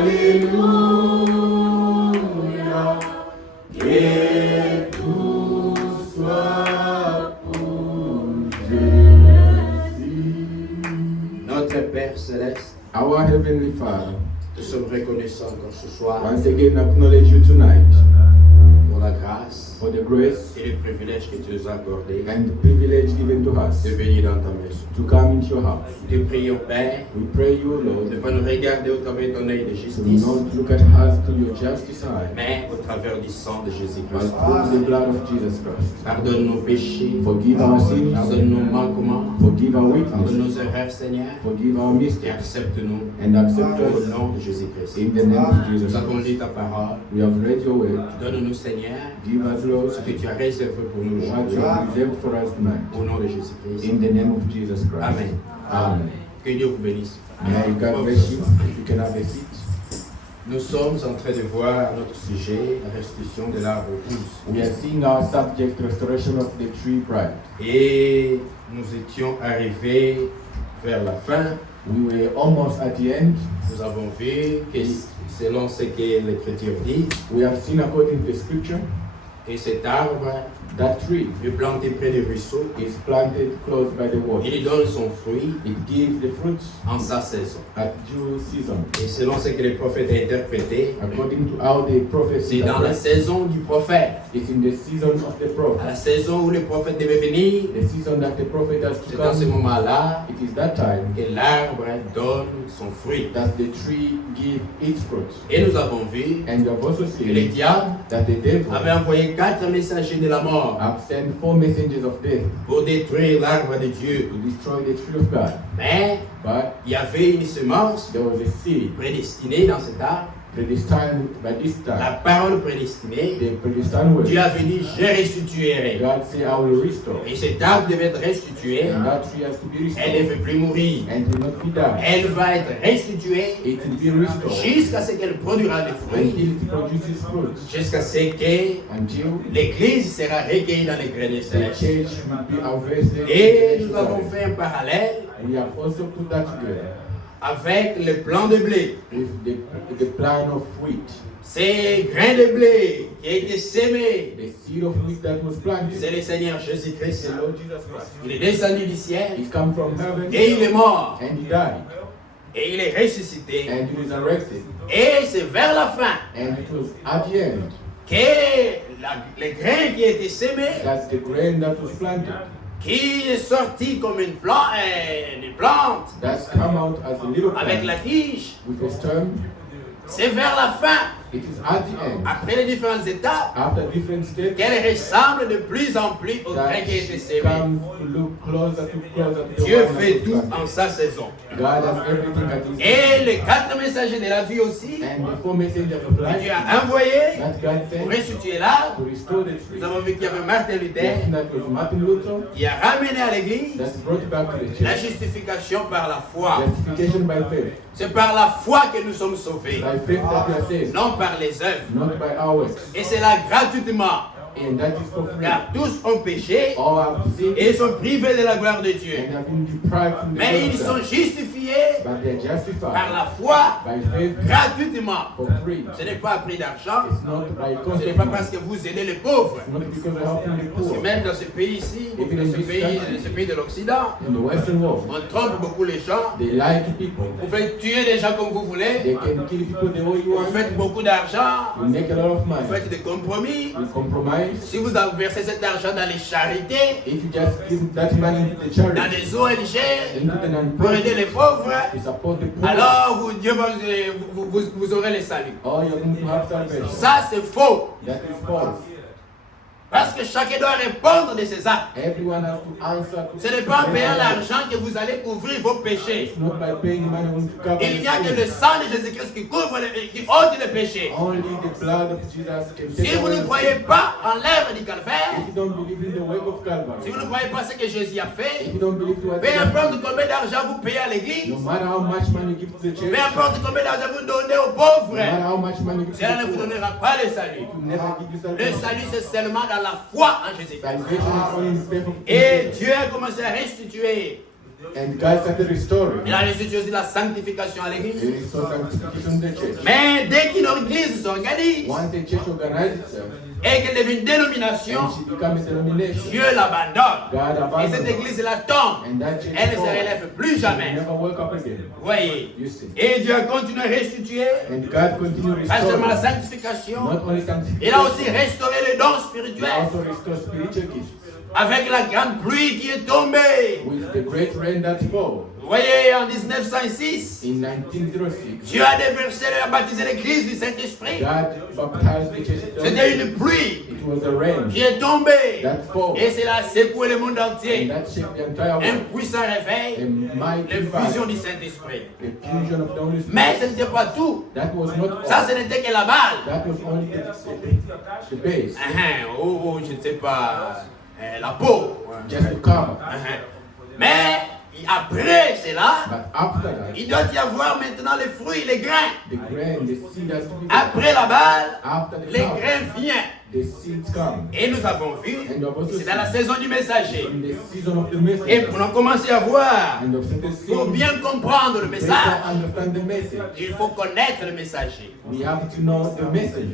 Alléluia. Que tout soit pour Jésus. Notre Père Céleste, Our Heavenly Father, nous sommes reconnaissants encore ce soir once again acknowledge you tonight pour la grâce for the grace et les privilèges que tu nous as accordés and the privilege given to us de venir dans ta maison. to come into your house. Nous te prions, Père, We pray you, de Lord, ne pas nous regarder au travers de ton œil de to justice, not look at us to your justice eye, mais au travers du sang de but Jésus-Christ. through the blood of Jesus Christ. Pardonne nos péchés, Forgive our sins, pardonne nos manquements, forgive our pardonne weakness, nos erreurs, Seigneur, forgive our et mistakes, accepte-nous and accept au us nom de Jésus-Christ. in the name of Jesus Nous avons Christ. lu ta parole. We have read your word. Donne-nous, Seigneur, Give us, Lord, ce que tu as réservé pour nous what you aujourd'hui. have reserved for us tonight. Au nom de Jésus-Christ. In the name of Jesus Christ. Amen. Amen. Que Dieu vous bénisse. May God bless you. If you can have a seat. Nous sommes en train de voir notre sujet, la restitution de l'arbre rouge. We are seeing our subject, restoration of the tree bride. Et nous étions arrivés vers la fin. We were almost at the end. Nous avons vu que selon ce que l'Écriture dit, We have seen according to the scripture et cet arbre that tree est planté près des ruisseaux. is planted close by the water. Il donne son fruit It gives the fruits en sa saison. at due season. Et selon ce que les prophètes ont interprété, According to how the prophecy c'est dans la saison du prophète, it's in the season of the à prophet. la saison où le prophète devait venir. The season that the prophet has to C'est dans ce come. moment-là It is that time que l'arbre donne son fruit. that the tree gives its fruits. Et nous avons vu And you have also que le seen diable that the devil avait envoyé 4 messagers de la mort have sent 4 messengers of death pour détruire l'arbre de Dieu. to destroy the tree of God. Mais But il y avait une semence there was a seed prédestinée dans cet arbre. predestined by this La time. parole prédestinée, The predestined word. Dieu avait dit, je restituerai. God said, I will restore. Et cet arbre devait être restitué. And that tree has to be Elle ne restored. veut plus mourir. And will not be died. Elle va être restituée It will be restored jusqu'à ce qu'elle produira des fruits, until it produces fruits. jusqu'à ce que Until l'Église sera recueillie dans les greniers the célestes. church will be harvested. Et nous avons fait un parallèle We have also put that together avec le plan de blé. with the plan of wheat. Ces grains de blé qui a été sémé, The seed of wheat that was c'est planted. le Seigneur Jésus-Christ. The Lord Jesus Christ. Il est descendu du ciel It come from heaven et il est mort and he died et il est ressuscité. and he resurrected. Et c'est vers la fin And it was at the end que le grain qui a été sémé, that the grain that was planted, qui est sorti comme une plante that's come out as a little avec la plant tige, with a stem, c'est vers la fin, it is at the end, après les différentes étapes, after different steps, qu'elle ressemble de plus en plus au grain that qui a été she sémé. comes to look closer to the Dieu one that fait was tout planted. en sa saison. God has everything at his Et les 4 messagers de la vie aussi, and the 4 messengers of que life Dieu a envoyés that God pour sent restituer l'arbre. to restore the tree. Nous avons vu qu'il y avait Martin Luther That was Martin Luther qui a ramené à l'église that brought back to the la church justification par la foi. justification by faith. C'est par la foi que nous sommes sauvés, By faith that we are saved, non par les œuvres. not by our works. Et c'est là gratuitement, And that is for free. car tous ont péché All have sinned et sont privés de la gloire de Dieu. and have been deprived from the Mais glory ils of sont God. justifiés But they are par justified la foi by faith gratuitement. for free. Ce n'est pas à prix d'argent, It's not by ce cost n'est of pas money. parce que vous aidez les pauvres. It's not because we're helping the Parce que poor. même dans ce pays ici, dans ce pays de l'Occident, In the Western world, on trompe beaucoup les gens. they lie to people. Vous faites tuer les gens comme vous voulez. They can kill people the way you Vous want. faites beaucoup d'argent. You make a lot of Vous money. faites des compromis. You compromise. Si vous avez versé cet argent dans les charités, If you just give that money into the dans charity, des ONG, into the pour aider les pauvres, to support the poor, alors Dieu va, vous aurez le salut. or you're going to have salvation. Ça, c'est faux. That is false. Parce que chacun doit répondre de ses actes. Everyone has to answer to Ce n'est pas en payant l'argent que vous allez couvrir vos péchés. It's not by paying money to cover Il n'y a que the le sin. sang de Jésus-Christ qui couvre, qui ôte les péchés. Only the blood of Jesus can Si take vous away ne the croyez sin. pas en l'œuvre du calvaire, If you don't believe in the work of Calvary, si vous ne croyez pas ce que Jésus a if fait, you don't believe to what peu Jesus importe did, combien d'argent vous payez à l'église, no matter how much money you give to the church, peu no importe combien d'argent vous donnez aux pauvres, matter how much money you give cela ne to vous the poor, donnera pas le salut. it will never give you Le salvation. salut, c'est seulement dans la foi en Jésus-Christ. Salvation is only in the faith of Et Jesus. Dieu a commencé à restituer And God started restoring. Il a restitué aussi la sanctification à l'église. He restored sanctification in the church. Mais dès qu'une église s'organise Once the church organized itself et qu'elle devient une dénomination, and she became a denomination, Dieu l'abandonne. God Et abandoned cette her. église la tombe. And that church Elle ne se fall. relève plus She jamais. never woke up again. Vous voyez. You see. Et Dieu a continué à restituer, And God continued pas seulement la restoring. sanctification, Not only il a sanctification, aussi restauré les dons He spirituels also restored spiritual gifts. avec la grande pluie qui est tombée. With the great rain that fall Vous voyez, en 1906, in 1906, Dieu a déversé et a baptisé l'église du Saint-Esprit. God baptized the church. C'était une pluie It was a rain qui est tombée. that fall, Et cela a secoué le monde and entier. that shook the entire Un world. puissant réveil, A mighty l'infusion du fire, Saint-Esprit. the fusion of the Holy Spirit. Mais ce n'était pas tout. That was not Ça, all. ce n'était que la balle. That was only the base, Je ne sais pas, la peau. just to cover. Mais après cela, But after that, il doit y avoir maintenant les fruits, les grains. the grain, the seed has to be Après la balle, after the les cover, grains viennent. the seeds come. Et nous avons vu, c'est dans la saison du messager. In the season of the Et message, pour nous commencer à voir, and of the pour seed, bien comprendre le better message, understand the message. il faut connaître le messager. We have to know the message.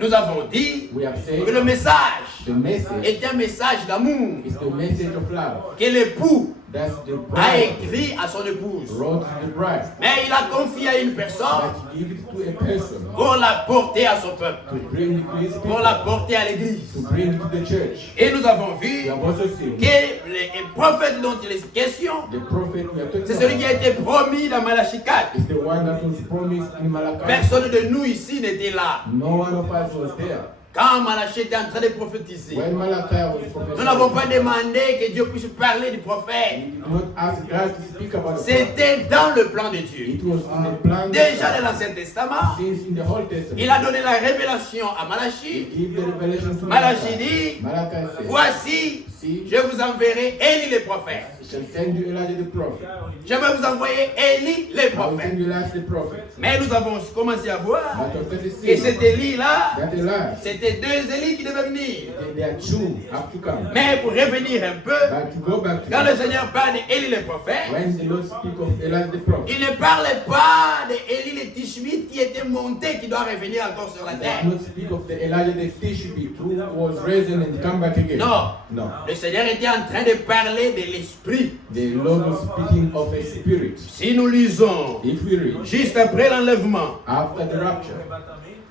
Nous avons dit We have que said le message the message est un message d'amour is the message of love. que l'époux That's the a bride écrit à son épouse. wrote to the bride. Mais il a confié à une personne But he give it to a person pour la porter à son peuple, to bring it to his pour la people, porter à l'église. to bring it to the church. Et nous avons We vu have also seen que les prophètes dont il est question, the prophet we are talking c'est celui qui a about été promis dans Malachie 4. is the one that was promised in Malachi. Personne de nous ici n'était là No one of us was there. quand Malachie était en train de prophétiser. When Malachi was Nous n'avons pas prophesying, demandé que Dieu puisse parler du prophète. we did not ask God to speak about the prophet. C'était dans le plan de Dieu. It was in the plan Déjà dans l'Ancien Testament, since in the Old Testament. il a donné la révélation à He Malachie. gave the revelation to Malachie Malachi. dit, Malachi said, voici, see, je vous enverrai Élie le prophète. I shall send you Elijah the prophet. Je vais vous envoyer Élie le I will prophète. send you Elijah the prophet. Mais nous avons commencé à voir But of que cet 36, Élie-là, that Elijah, c'était deux Élie qui devaient venir. they are two have to come. Mais pour revenir un peu, But to go back to quand le that, Seigneur parle d'Élie le prophète, when the Lord speak of Elijah the prophet, il ne parlait pas d'Élie le Tishbite qui était monté, qui doit revenir encore sur la he terre. does not speak of the Elijah the Tishbite who was risen and come back again. Non. No. Le Seigneur était en train de parler de l'Esprit. The Lord was speaking of a spirit. Si nous lisons If we read, juste après l'enlèvement after the rapture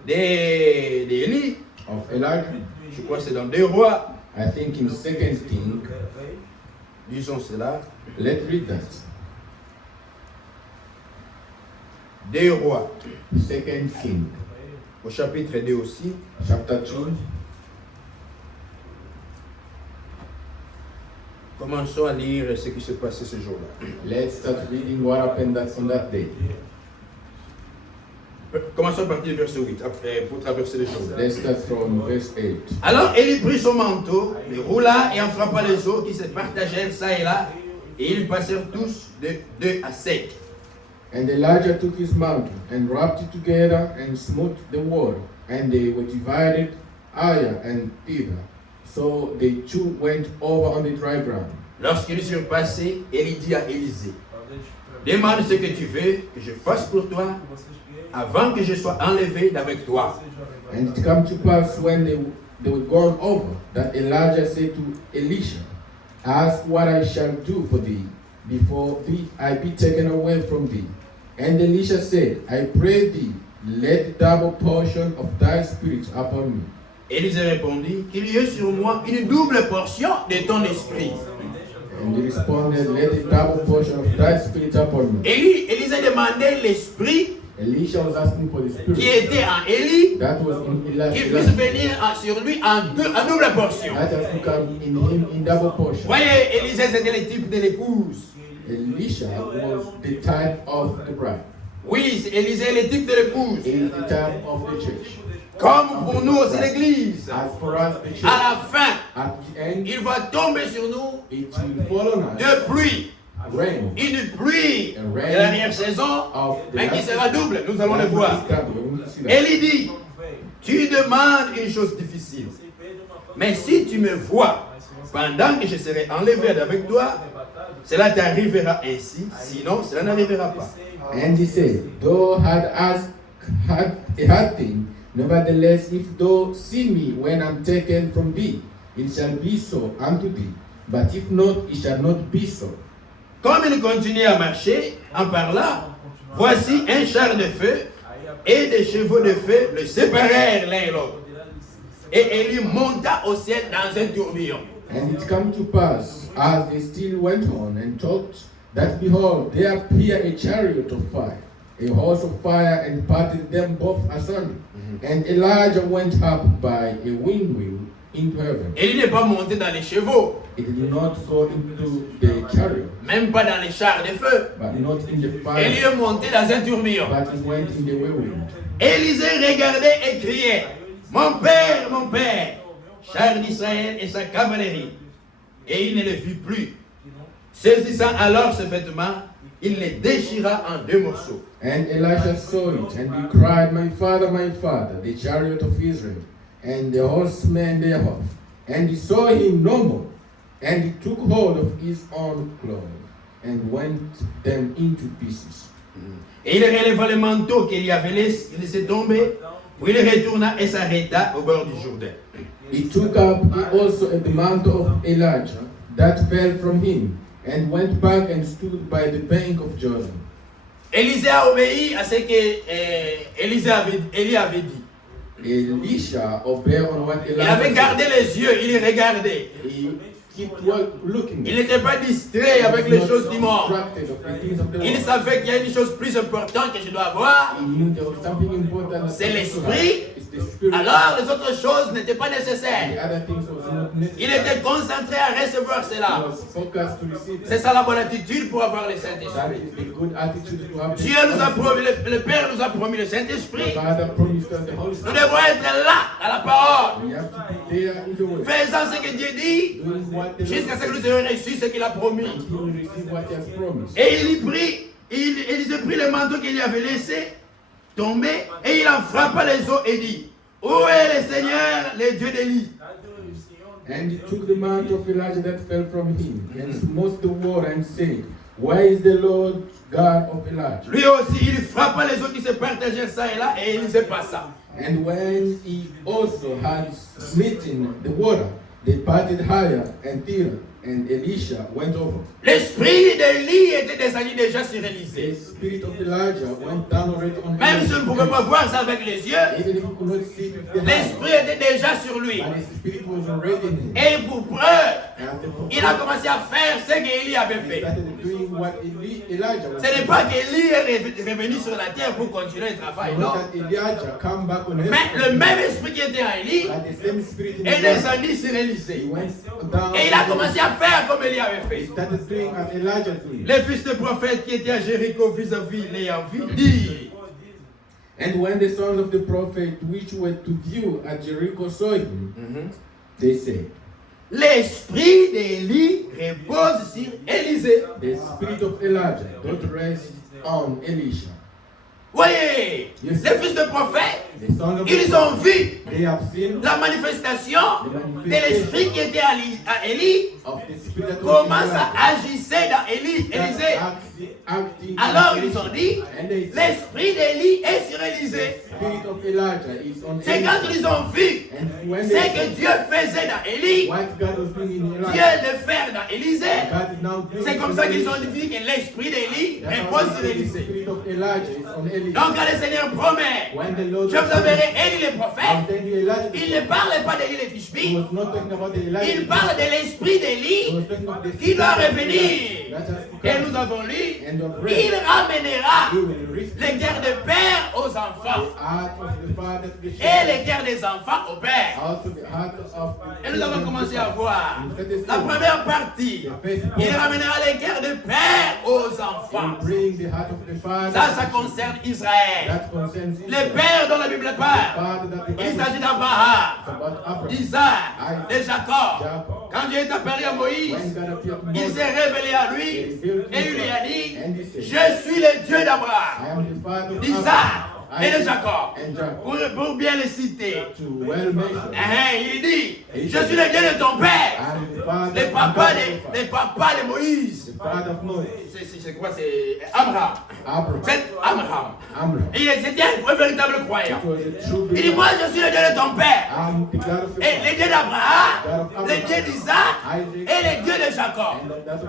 d'Élie, of Elijah, je crois que c'est dans 2 Rois, I think in 2 King, lisons cela, let's read that. 2 Rois, 2 King, au chapitre 2 aussi, chapter 2. commençons à lire ce qui s'est passé ce jour-là. Let's start reading what happened on that day. Commençons à partir du verset 8, après, pour traverser les choses. Let's start from verse 8. Alors Élie prit son manteau, le roula et en frappa les eaux qui se partagèrent ça et là, et ils passèrent tous de 2 à 5. And Elijah took his mantle and wrapped it together and smote the water, and they were divided higher and thither. So they two went over on the dry ground. Lorsqu'ils furent passés, Élie dit à Élisée, demande ce que tu veux que je fasse pour toi avant que je sois enlevé d'avec toi. And it came to pass when they were gone over that Elijah said to Elisha, ask what I shall do for thee before I be taken away from thee. And Elisha said, I pray thee, let double portion of thy spirit upon me. Élisée répondit, qu'il y ait sur moi une double portion de ton esprit. And he responded, let a double portion of thy spirit upon me. Élisée demandait l'esprit Elisha was asking for the qui spirit était en Élie, that was in qu'il puisse Elijah. venir sur lui en double portion. That has to come in him in double portion. Voyez, Élisée c'était le type de l'épouse. Elisha was the type of the bride. Oui, Élisée est le type de l'épouse. He is the type of the church. Comme pour nous aussi l'église. As for us, the church, À la fin, at the end, il va tomber sur nous it will fall on us, de pluie. rain Une pluie A de rain l'arrière-saison, of the mais qui last- sera double. Nous allons le That voir. is coming. We will see that. Élie dit, tu demandes une chose difficile. Mais si tu me vois pendant que je serai enlevé avec toi, cela t'arrivera ainsi, sinon cela n'arrivera pas. And he said, Thou had asked a hard thing, nevertheless, if thou see me when I'm taken from thee, it shall be so unto thee. But if not, it shall not be so. Comme il continuait à marcher, en parlant, voici un char de feu et des chevaux de feu le séparèrent l'un et l'autre. Et Élie monta au ciel dans un tourbillon. And it came to pass, as they still went on and talked, that behold, there appeared a chariot of fire, a horse of fire, and parted them both asunder. And Elijah went up by a windmill into heaven. Élie n'est pas monté dans les chevaux, It did not go into the chariot, même pas dans les chars de feu. but not in the Élie fire, est monté dans un tourbillon. but he went in the whirlwind. Élisée regardait et criait, mon père, char d'Israël et sa cavalerie. Et il ne le vit plus. Saisissant alors ce vêtement, il les déchira en 2 morceaux. And Elisha saw it, and he cried, my father, the chariot of Israel, and the horsemen thereof. And he saw him no more. And he took hold of his own clothes, and went them into pieces. Et il releva le manteau qu'il y avait laissé tomber, puis il retourna et s'arrêta au bord du Jourdain. He took up also the mantle of Elijah that fell from him, and went back and stood by the bank of Jordan. Élisée a obéi à ce que Élie avait dit. Elisha obeyed on what Il avait Elijah gardé les yeux, il regardait. said. He kept looking. Il n'était pas distrait avec les Not choses du monde. distracted of the things of the Il world. savait qu'il y a une chose plus importante que je dois avoir. He knew there was something important. C'est l'esprit. It's the spirit. Alors les autres choses n'étaient pas The nécessaires. other things was not Il necessary. était concentré à recevoir He cela. was focused to receive C'est that. ça la bonne attitude pour avoir le That Saint-Esprit. is the good attitude to have. Dieu nous a promis, le Père nous a promis le Saint-Esprit. Father promised us the Holy Nous Spirit. devons être là, à la parole, We have to be there in the word. faisant ce que Dieu dit, Doing what the jusqu'à ce que nous ayons reçu ce qu'il a promis. He will receive what he has promised. Et il prit le manteau qu'il avait laissé tomber, et il en frappa les eaux et dit, où est le Seigneur, le Dieu d'Élie? And he took the mantle of Elijah that fell from him, and smote the water, and said, Where is the Lord God of Elijah? Lui aussi, il frappa les eaux qui se partagèrent ça et là, et il se passa. And when he also had smitten the water, they parted higher and thither, and Elisha went over. L'esprit d'Élie était descendu déjà sur The Élisée. spirit of Elijah went down already on Même si on ne him. pouvait pas voir ça avec les yeux, Even if he could not see it with the l'esprit eyes, était déjà sur lui. but the spirit was already in him. Et pour preuve, And the il a commencé à faire ce qu'Élie avait he fait. started doing what Elijah was Ce n'est doing. pas qu'Élie est revenu sur la terre pour continuer le travail, Not non. that Elijah come back on Mais le même esprit qui était en Élie but the same spirit in est Elijah. descendu sur He Élisée. went down. Et il a commencé à faire comme Élie avait He fait. started doing as Elijah doing. Les fils de prophètes qui étaient à Jéricho vis-à-vis l'ayant vu dirent, And when the sons of the prophet which were to view at Jericho saw him, they said, l'esprit d'Élie repose sur Élisée. The spirit of Elijah doth rest on Elisha. Voyez, Yes. les fils de prophètes, The sons of ils the ont vu they have seen la manifestation de l'esprit qui était à Élie, of the spirit that comment was in ça Elijah. agissait dans Élisée. Acting Alors in ils ont dit, and they said, l'esprit d'Élie est sur Élisée. spirit of Elijah is on C'est quand Elisha. ils ont vu And when ce they que said Dieu faisait dans Élie, what God was doing in Dieu Elijah, le fait dans Élisée. God is now doing C'est comme in ça qu'ils ont Elisha. dit que l'esprit d'Élie That's how repose we sur say the Élisée. spirit of Elijah is on Elisha. Donc quand le Seigneur promet, When the Lord je vous enverrai Élie le I'm prophète, telling you, Elijah, il ne parle pas d'Élie le he Tishbi, was not talking about the Elijah. il parle de l'esprit He d'Élie was talking of the qui doit spirit of revenir. Elijah that has to Et come. nous avons lu, And of il rest, ramènera he will restore les guerres de père aux the enfants heart of the father to the et children, les guerres des enfants au père. also the heart of the Et nous avons commencé à voir children. la première partie. Il ramènera les guerres de père aux He enfants. will bring the heart of the father. Ça concerne Israël. That concerns Les Israel. pères dont la Bible The parle. father that the Il Bible s'agit d'Abraham, is about Abraham. d'Isaac, de Jacob. Jacob. Quand Dieu est apparu à Moïse, When God appeared to il Moses, s'est révélé à lui et il lui a dit, je suis le Dieu I d'Abraham, am the father of d'Isaac Abraham, et de Jacob. and Jacob. Pour bien les citer. To well measure. Il dit, je suis le Dieu de ton père. I'm the father Les papas de Moïse. the father of Moses. C'est quoi? C'est Abraham. Abraham. C'est Abraham. Abraham. C'était un véritable croyant. It was a true Il dit, moi je suis le Dieu de ton père. I'm the God of your Et father. le Dieu d'Abraham, le Dieu d'Isaac et le Dieu de Jacob.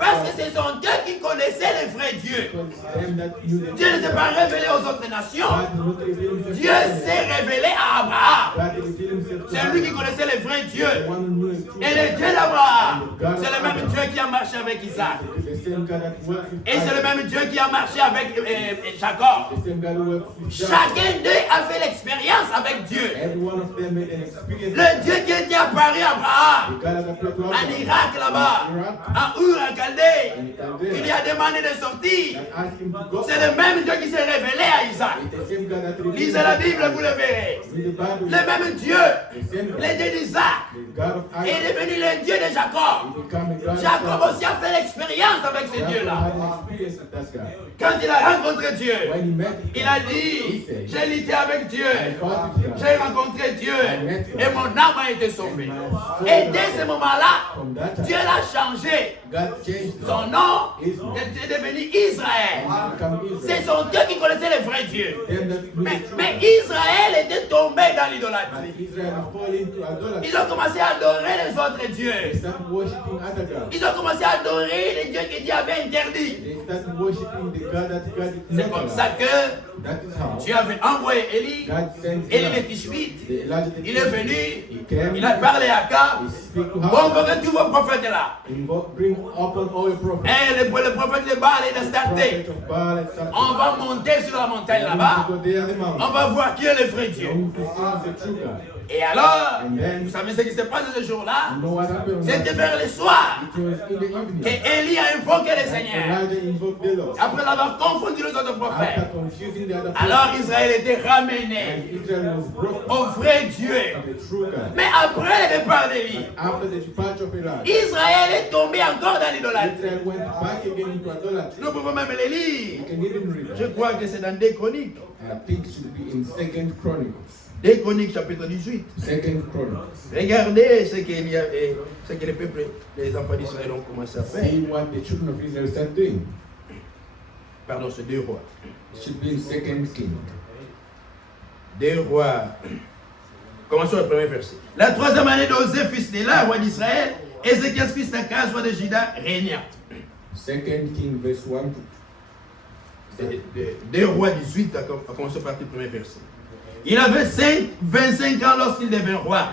Parce que ce sont eux qui connaissaient le vrai Dieu. Because them that knew the Dieu ne s'est pas révélé aux autres nations. God did not reveal himself Dieu to them. s'est révélé à Abraham. God revealed himself to C'est lui qui Abraham. connaissait le vrai The Dieu. one who knew it true Et le God. Dieu d'Abraham, c'est le même Dieu qui a marché avec Isaac. The same God that works with Et c'est le Isaac. même Dieu qui a marché avec Jacob. The same God who works with Jacob. Chacun d'eux a fait l'expérience avec Dieu. Every one of them made an experience. Le Dieu qui était apparu à Abraham, The God that appeared to en Abraham. Irak là-bas, en Ur, en Chaldée, il lui a demandé de sortir. And asked him to go. C'est le même Dieu qui s'est révélé à Isaac. It's the same God that revealed Lisez la himself. Bible, vous le verrez. Read the Bible. Le même Dieu, The same God. le Dieu d'Isaac, The God of est Isaac. devenu le Dieu de Jacob. He became a God of Jacob Jacob. aussi a fait l'expérience avec ce Jacob Dieu-là. had an experience with that God. Quand il a rencontré Dieu, When he met il a dit, j'ai lutté avec Dieu, I fought with God. j'ai rencontré Dieu et mon âme a été sauvée. Et dès ce moment-là, From that time, Dieu l'a changé. God changed Son him. nom Israel. est devenu Israël. And he became C'est Israel. son Dieu qui connaissait le vrai Dieu. Them that knew Mais, the true mais God. Israël était tombé dans And l'idolâtrie. Israel fall into idolatry. Ils ont commencé à adorer les autres They dieux. started worshiping other gods. Ils ont commencé à adorer les dieux que Dieu avait interdits. They started worshiping the God that God did C'est not comme allow. ça que That is how Dieu avait envoyé Élie. God sent Élie le Elijah. Tishbite. The Elijah the Il est venu, He came. il a parlé à Akab. He speak to her. Convoquez tous vos prophètes là. Bring upon all your prophets. Et le prophète de Baal est de starter. Prophet of Baal and Satan. On va monter sur la montagne là-bas. Go there the On mountain. va voir qui est le vrai Dieu. Going to see the true God. Et alors, And then, vous savez ce qui s'est passé ce jour-là? you know what happened? C'était vers le soir It was in the evening. que Élie a invoqué le Seigneur. Elijah invoked the Lord. Après avoir confondu les autres After prophètes. confusing the other Alors prophets, Israël était ramené and Israel was brought au vrai Dieu. to the true God. Mais après le départ d'Élie, After the departure of Elijah, Israël est tombé encore dans l'idolâtrie. Israel went back again into idolatry. Nous pouvons même les lire. You can even read Je that. crois que c'est dans 2 Chroniques. I think it should be in 2 Chronicles. 2 Chroniques chapitre 18. 2 Chronicles. Regardez ce que les peuples, les enfants d'Israël ont commencé à faire. See what the children of Israel started doing. Pardon, c'est 2 Rois. It should be in 2 Kings. 2 Rois. Commençons le premier verset. La 3e année d'Osée, fils d'Éla, roi d'Israël, Ézéchias, fils d'Akaz, roi de Juda, régna. 2 Kings verse 1 to 2 Rois 18, à commencer par le premier verset. Il avait 25 ans lorsqu'il devint roi.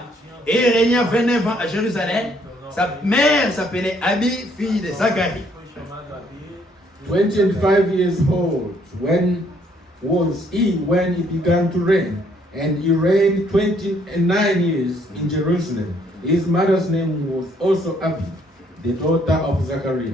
Et il régna 29 ans à Jérusalem. Sa mère s'appelait Abi, fille de Zacharie. 25 years old when he began to reign, and he reigned 29 years in Jerusalem. His mother's name was also Abi, the daughter of Zachariah.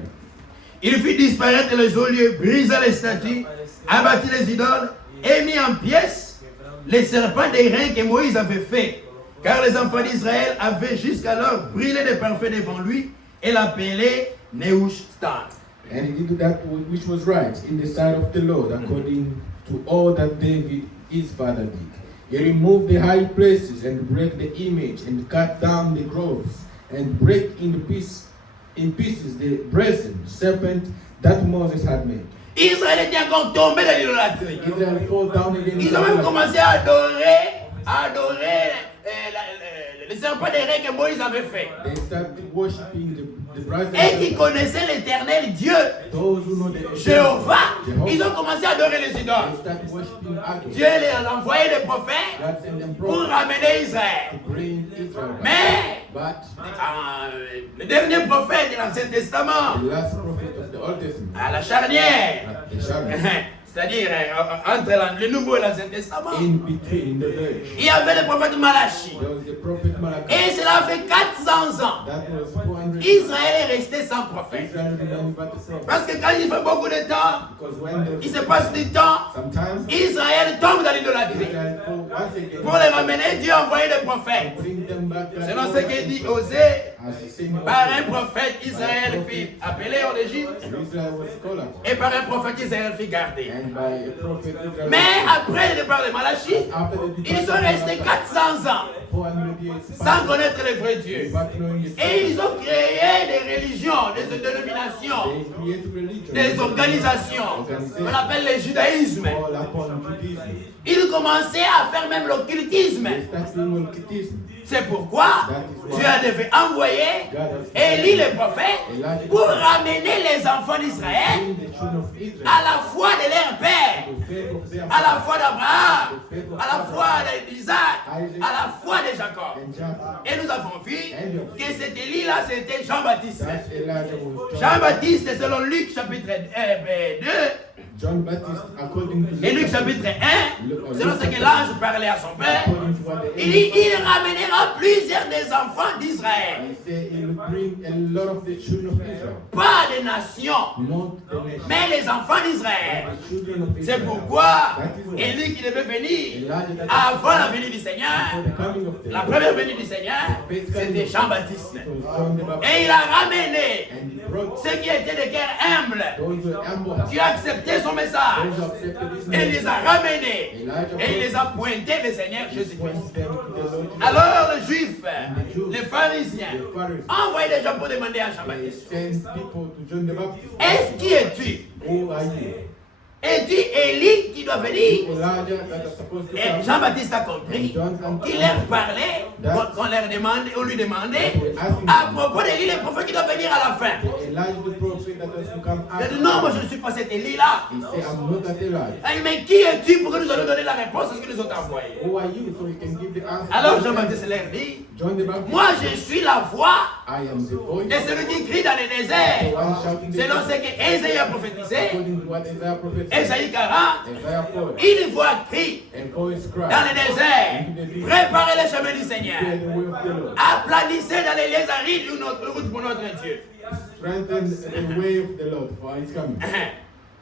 Il fit disparaître les olieux, brisa les statues, abattit les idoles et mit en pièces les serpents des reins que Moïse avait fait. Car les enfants d'Israël avaient jusqu'alors brûlé des parfums devant lui et l'appelaient Nehushtan. And he did that which was right in the sight of the Lord, according to all that David his father did. He removed the high places and broke the image and cut down the groves and break in pieces the brazen serpent that Moses had made. Israël était encore tombé dans l'idolâtrie. Israel fall down again. Ils ont même commencé à adorer les serpents des reins que Moïse avait fait. They started worshiping the brazen Et qui serpent. connaissaient l'éternel Dieu, Those who know the Jéhovah, Jehovah, ils ont commencé à adorer les they idoles. started worshiping idols. Dieu les a envoyé des prophètes God sent them pour prophets ramener Israël. to bring Israel back. Mais But le dernier prophète de l'Ancien Testament, the last prophet of the Old Testament, à la charnière, the Shammah, c'est-à-dire entre le Nouveau et l'Ancien Testament, in between the verge, il y avait le prophète Malachi. there was the prophet Malachi. Et cela fait 400 ans. That was 400 Israël est resté sans prophète. Israel remained without a prophet. Parce que quand il fait beaucoup de temps, Because when il the, se passe du temps, sometimes Israël tombe dans l'idolâtrie. Israel fall once again, Pour les ramener, Dieu a envoyé des prophètes. bring them back. Selon ce qu'il dit Osée, As he said, par un prophète, Israël fut appelé en Égypte, Israel was called upon. et par un prophète, Israël fut gardé. And by a prophet, Israel Mais was après le départ de Malachie, after the ils sont restés 400 ans 400 years sans connaître le vrai Dieu. back knowing his Et ils ont créé des religions, des dénominations, they create religion. des organisations. On appelle le judaïsme. All upon Judaism. Ils commençaient à faire même l'occultisme. They start doing occultism. C'est pourquoi Dieu a devait envoyer Élie le prophète pour ramener les enfants d'Israël Bring the children of Israel à la foi de leur père, to faith of their à la foi d'Abraham, à la foi d'Isaac, à la foi de Jacob. and Jacob. Et nous avons vu que cet Élie-là, c'était Jean-Baptiste. That Elijah was Jean-Baptiste, selon Luc chapitre 2, John Baptist, according to et Luc chapitre 1, selon ce que l'ange parlait à son père, according to what the il dit, il ramènera plusieurs des enfants d'Israël, he said, he will bring a lot of the children of Israel, pas des nations, not the nation, mais les enfants d'Israël. the children of C'est Israel. pourquoi That is why Élie qui devait venir Elijah that avant la venue du Seigneur, before the coming of the la première venue du Seigneur, c'était Jean-Baptiste. it was John the Baptist, Et il a ramené and he brought ceux qui étaient de cœur humble, those who were humble, qui ont accepté son message. those who accepted his Et il name, les a ramenés. Et il les a pointés le Seigneur Jésus-Christ. points them to the Lord Jesus. Alors les Juifs, les pharisiens, The Pharisees, ont envoyé des gens pour demander à they Jean-Baptiste, send people to John the Baptist. est-ce qui es-tu? Who are you? Es-tu Élie qui doit venir? Elijah that are supposed to Et come. Jean-Baptiste a compris. Il leur parlait, on lui demandait à propos d'Élie, le prophète qui doit venir à la fin. Elijah the prophet that has to come Il a after. dit non, moi je ne suis pas cet Élie-là. He said, I'm not that Elijah. Il dit, mais qui es-tu pour que nous allons donner la réponse à ce que nous ont envoyé? Who are you? So he can give the answer. Alors Jean-Baptiste leur dit, John the Baptist. moi je suis la voix I am the voice. de celui qui crie dans le The désert. one shouting the Selon ce que Ésaïe a prophétisé, according to what Isaiah prophesied. Ésaïe 40, Isaiah 4. une voix crie And voice cry. dans le désert, préparez le chemin du Seigneur, Hear the way of the Lord. aplanissez dans les lieux arides une autre route pour notre Dieu. Strengthen the way of the Lord for his coming.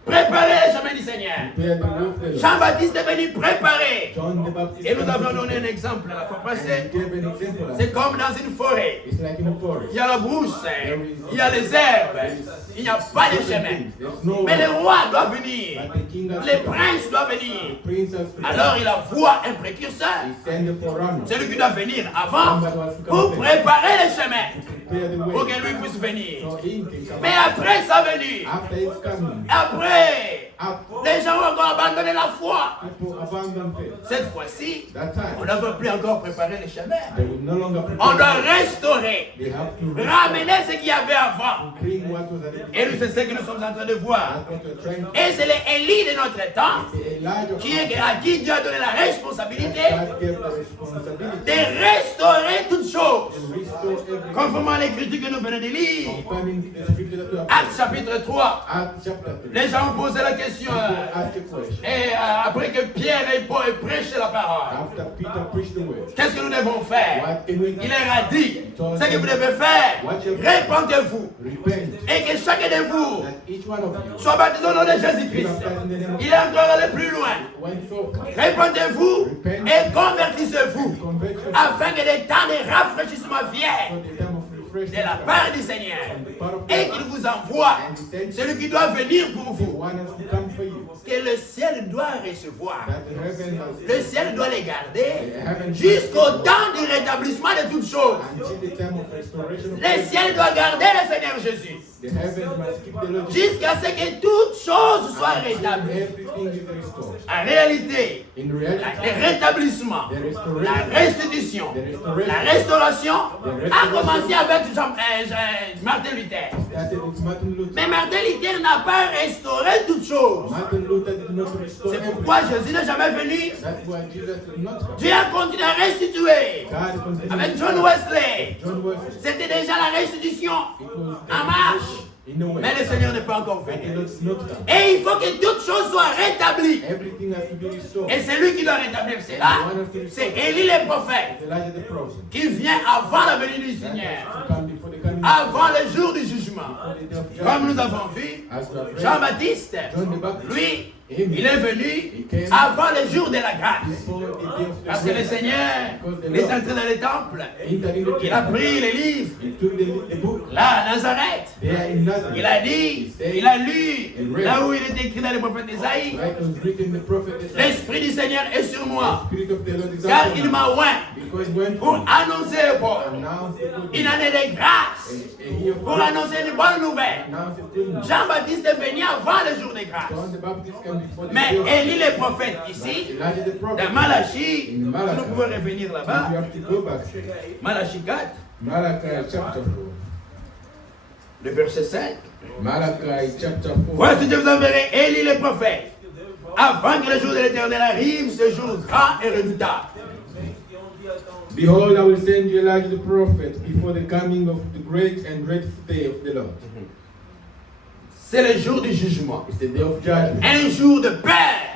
Préparez le chemin du Seigneur. Prepare the way of the Lord. Jean-Baptiste est venu préparer. John the Baptist. Et nous avons donné un exemple la fois And passée. he gave an example. C'est comme dans une forêt. It's like in a forest. Il y a la brousse, il y a les herbes, il n'y a pas de chemin. There's no Mais le way. roi doit venir, But the king has les to come. princes doivent venir. The prince has to come. Alors il envoie un précurseur, He sent the forerunner. celui qui doit venir avant, pour préparer le chemin, Prepare the pour way. que lui puisse venir. So he can come. Mais après sa venue, After his coming, après, after les gens ont encore abandonné la foi. people abandon faith, Cette fois-ci, that on time ne veut plus encore préparer le chemin. they will no longer On doit prepare. restaurer, They have to ramener ce qu'il y avait avant. bring what was at the Et nous, c'est ce que nous sommes en train de voir. That's what we're trying to Et c'est l'Élie de notre temps the Elijah à qui Dieu a donné la responsabilité God gave the responsibility de restaurer toutes choses. to restore everything. Conformément à l'écriture que nous venons de lire. Confirming the scripture that we have Actes chapitre 3. Acts chapter 3. Les gens ont posé la question. Ask a question. Et après que Pierre et Paul aient prêché la parole, After Peter preached the word, qu'est-ce que nous devons faire? what can we do? Il leur a dit, ce que vous devez faire, répandez-vous. Repent. Et que chacun de vous That each one of you soit baptisé au nom de Jésus-Christ. Il est encore allé plus loin. went so far. Répandez-vous et convertissez-vous, Convert yourself afin que les temps de rafraîchissement for viennent the time of refreshing de la come. part du Seigneur, From the part of et God. qu'il vous envoie celui qui doit venir pour The vous, one has to come for you. que le ciel doit recevoir. That the heaven Le has ciel doit les garder jusqu'au temps du rétablissement de toutes choses. until the time of restoration of Le ciel doit garder le Seigneur Jésus the heavens must keep the Lord. jusqu'à ce que toutes choses soient Until rétablies. everything is restored. En réalité, In reality, le rétablissement, the la restoration, restitution, la restauration a commencé avec Martin Luther. started with Martin Luther. Mais Martin Luther n'a pas restauré toutes choses. Martin Luther did not restore C'est everything. pourquoi Jésus n'est jamais venu. That's why Jesus did not come. Dieu a continué à restituer. God continued Avec to- John Wesley, John Wesley. c'était déjà la restitution It was en marche. in a way. Mais le Seigneur n'est pas encore But the venu. Lord did not come. Et il faut que toutes choses soient rétablies. Everything has to be restored. Et c'est lui qui doit rétablir cela. C'est Élie le prophète Elijah the prophet. qui vient avant la venue du That Seigneur, has to come before the coming avant le jour du jugement. of the day of Comme judgment. nous avons vu, As we have read, Jean-Baptiste, John the Baptist, lui, Il est venu avant le jour de la grâce. before the day of the Parce que le grace. Seigneur est entré dans le temple. Entered in the Il a temple. pris les livres. He took the book. Là, à Nazareth. There in Nazareth. Il a dit, il a lu, là où il est écrit dans le prophète Isaïe, Right was written the prophet Isaiah. l'Esprit du Seigneur est sur moi, Spirit of the Lord is car upon il me, m'a oint because when pour annoncer le pauvre announce the good une news, année de grâce, and he of pour annoncer une bonne nouvelle. announce the good news. Jean-Baptiste est venu avant le jour de grâce. John the Baptist came before the Mais day of Élie le prophète ici, Elijah the prophet. dans Malachie, In Malachi. nous pouvons revenir You là-bas, have to go back. Malachie 4, Malachi chapter 4. le verset 5. Malachi chapter 4. Voici, je vous enverrai Élie le prophète, avant que le jour de l'Éternel arrive, ce jour grand et redoutable. Behold, I will send you Elijah the prophet before the coming of the great and dreadful day of the Lord. C'est le jour du jugement, It's the day of judgment, un jour de peur,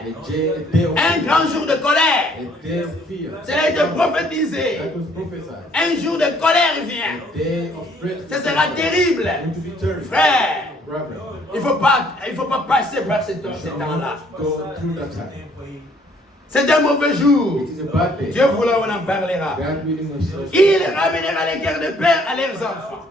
a day of un grand jour de colère. a day of fear. Cela a été prophétisé. That was prophesied. Un jour de colère vient. A day of dreadful. Ce sera terrible. Going to be terrible. Frère, Brother, il ne faut pas passer par ce temps-là. go through that time. C'est un mauvais jour. It is a bad day. Dieu voulait, on en parlera. God willing will show us. Il ramènera les cœurs de père à leurs enfants.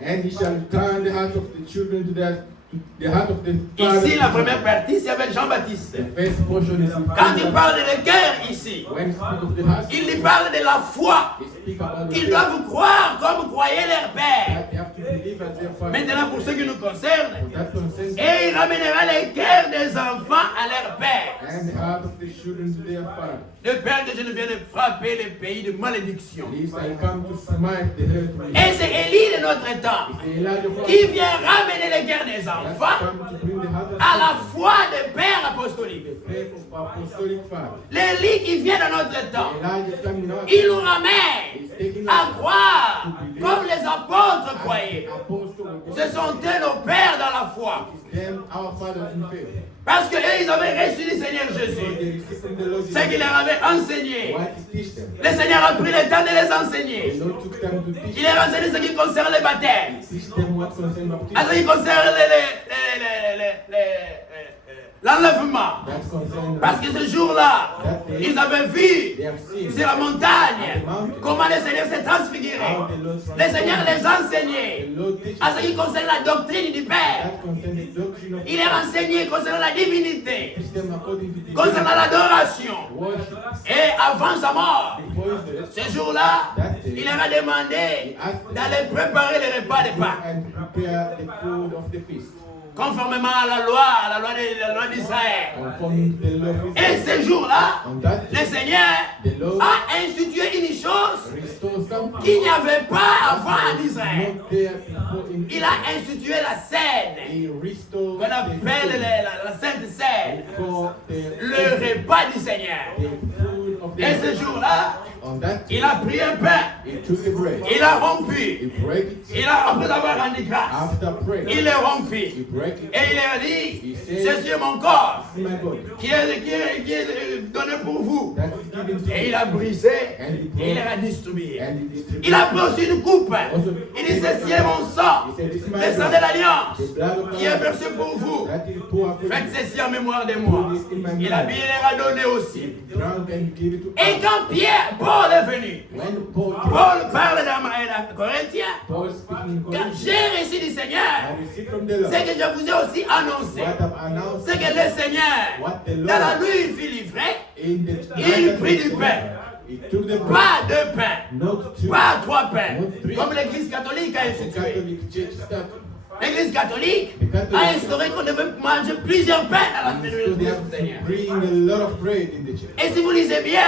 And he shall turn the heart of the children to the heart of the father. Ici, la première partie, c'est avec Jean-Baptiste. The first portion is in Quand il parle de cœur ici, when he speak of the heart, il lui parle de la foi. he speak about the Ils faith doivent croire comme croyait leur père. that they have to believe as their father. Maintenant, pour ce qui nous concerne, That concerns et il ramènera les cœurs des enfants à leur père. and the heart of the children to their father. De peur que je ne vienne frapper les pays de malédiction. Lest I come to smite the earth with Et c'est Élie de notre temps the Elijah qui prophet vient ramener les cœurs des that enfants come to bring the heart of à la children, foi des pères apostoliques. the faith of apostolic father. L'Élie qui vient dans notre temps, Elijah is coming out. il nous ramène à croire comme les apôtres croyaient. Apostle of Ce sont eux nos pères dans la foi. them, our fathers in faith. Parce qu'eux, ils avaient reçu du Seigneur So Jésus. they receive from the Lord Ce qu'il leur avait enseigné. what he teach them. Le Seigneur a pris le temps de les The enseigner. Lord took time to teach Il leur a enseigné ce qui concerne le baptême. teach them what concerns En ce baptism. qui concerne l'enlèvement. That concerns Parce que ce jour-là, ils avaient vu they have seen sur la montagne comment le Seigneur s'est transfiguré. Le Seigneur les a enseignés. the Lord teach En ce qui concerne la doctrine du Père, that concerns the doctrine of il leur a enseigné concernant la divinité, teach them according to the concernant l'adoration. worship Et avant sa mort, before his death ce jour-là, il leur a demandé d'aller préparer le repas de Pâques. and prepare the food of the feast Conformément à la loi d'Israël. conforming to the law of Et Israel. ce jour-là, On that le day, Seigneur a institué une chose restore something qu'il n'y avait pas avant en Israël. not there before in Il a institué la scène, He restored qu'on appelle la Sainte Seine, le repas du Seigneur. the food of the Et ce jour-là, on that il a pris un pain, he took the bread, il a he rompu, break it, après avoir rendu grâce, after prayer, il est rompu. he break it, Et il a dit, ceci est mon corps this is my body, qui est donné pour vous. that is given to Et you, il a brisé et il l'a distribué. and he distributed. Il a pris aussi une coupe. Il dit, ceci est mon sang, le sang de l'alliance, The blood of qui est God, versé pour vous. that is poured for Faites you. ceci en mémoire de moi. Il a bien les redonné aussi. Drunk and give it to Et us. quand Paul est venu, When Paul came, Paul parle dans Corinthiens, Paul speaking in quand Corinthians, j'ai reçu du Seigneur, I received from the Lord c'est que je vous ai aussi annoncé. what I've announced C'est que le Seigneur, dans la nuit, il fut livré, in the il prit du pain. He took the bread, Pas deux pains, not two. pas trois pains, comme l'Église catholique a The institué. Catholic Church started. L'Église catholique a instauré qu'on devait manger plusieurs pains à la So they du have to Seigneur. bring a lot of bread in the church. Et si vous lisez bien,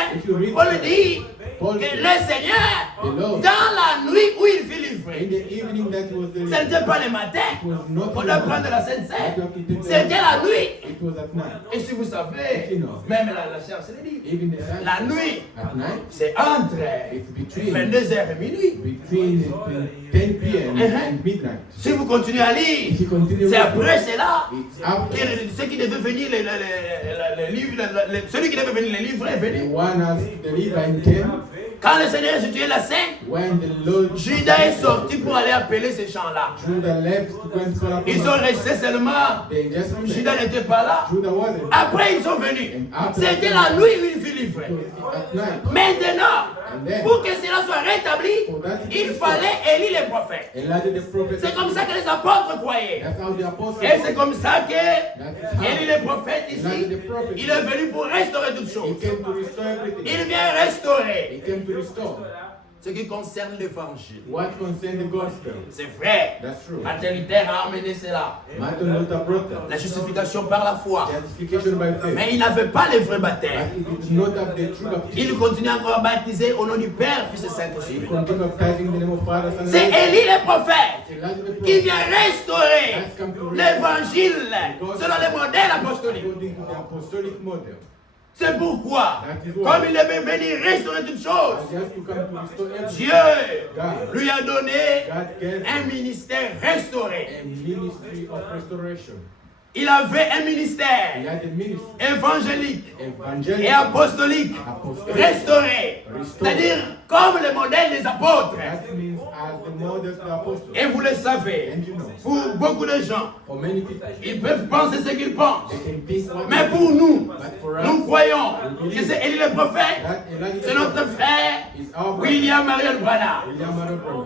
Paul dit que le Seigneur, dans la nuit où il fut In livré, the evening, that was the ce n'était pas le matin, on doit prendre la Sainte Seine, c'était la nuit. It was at night. Et si vous savez, même la science le dit, Even the sun la nuit, at night, c'est entre it's between 22h et minuit. between 10 p.m. and midnight. Si vous continuez à lire, If you continue, c'est après cela it's que after ceux qui devaient venir les livres, celui qui devait venir les livrer est the venu. one has the liver in 10. Quand le Seigneur institué la scène, when the Lord Judas est sorti pour aller appeler ces gens-là. Judah left to go and call upon Ils sont restés seulement. They just remained. Judas n'était pas là. Judah wasn't. Après, ils sont venus. C'était la nuit où il fut livré. At night. Maintenant, And then, pour que cela soit rétabli, il fallait élire les prophètes. Elijah the prophet. C'est comme ça que les apôtres croyaient. That's how the apostles. Et c'est comme ça que That is Élie le prophète ici, Elijah the prophet. il est venu pour restaurer toutes He choses. came to restore everything. Il vient restaurer He came to restore ce qui concerne l'évangile. what concerned the gospel. C'est vrai. That's true. Martin Luther a amené cela. Martin Luther brought that. La justification par la foi. Justification by faith. Mais il n'avait pas le vrai But baptême. he did not have the true baptism. Il continue encore à baptiser au nom du Père, Fils et He Saint-Esprit. continued baptizing in the name of Father, Son, and C'est Holy Élie le prophète Spirit. Elijah the qui prophet. vient restaurer Has come to restore l'évangile selon les modèles apostoliques. according to the apostolic model. C'est pourquoi, comme il devait venir restaurer toutes choses, He has to come to restore everything. Dieu lui a donné God gave un ministère restauré. a ministry of restoration. Il avait un He ministère had a ministry, évangélique et evangelical, apostolique restauré. C'est-à-dire comme le modèle des apôtres. that means as the model of the apostles. Et vous le savez, And you know, pour beaucoup de gens, for many people, ils peuvent penser ce qu'ils pensent. they can think what Mais pour nous, but for us, nous croyons que c'est Élie le prophète, that Elijah c'est the notre prophet frère is our brother, William Marion Branham. William Marion Branham.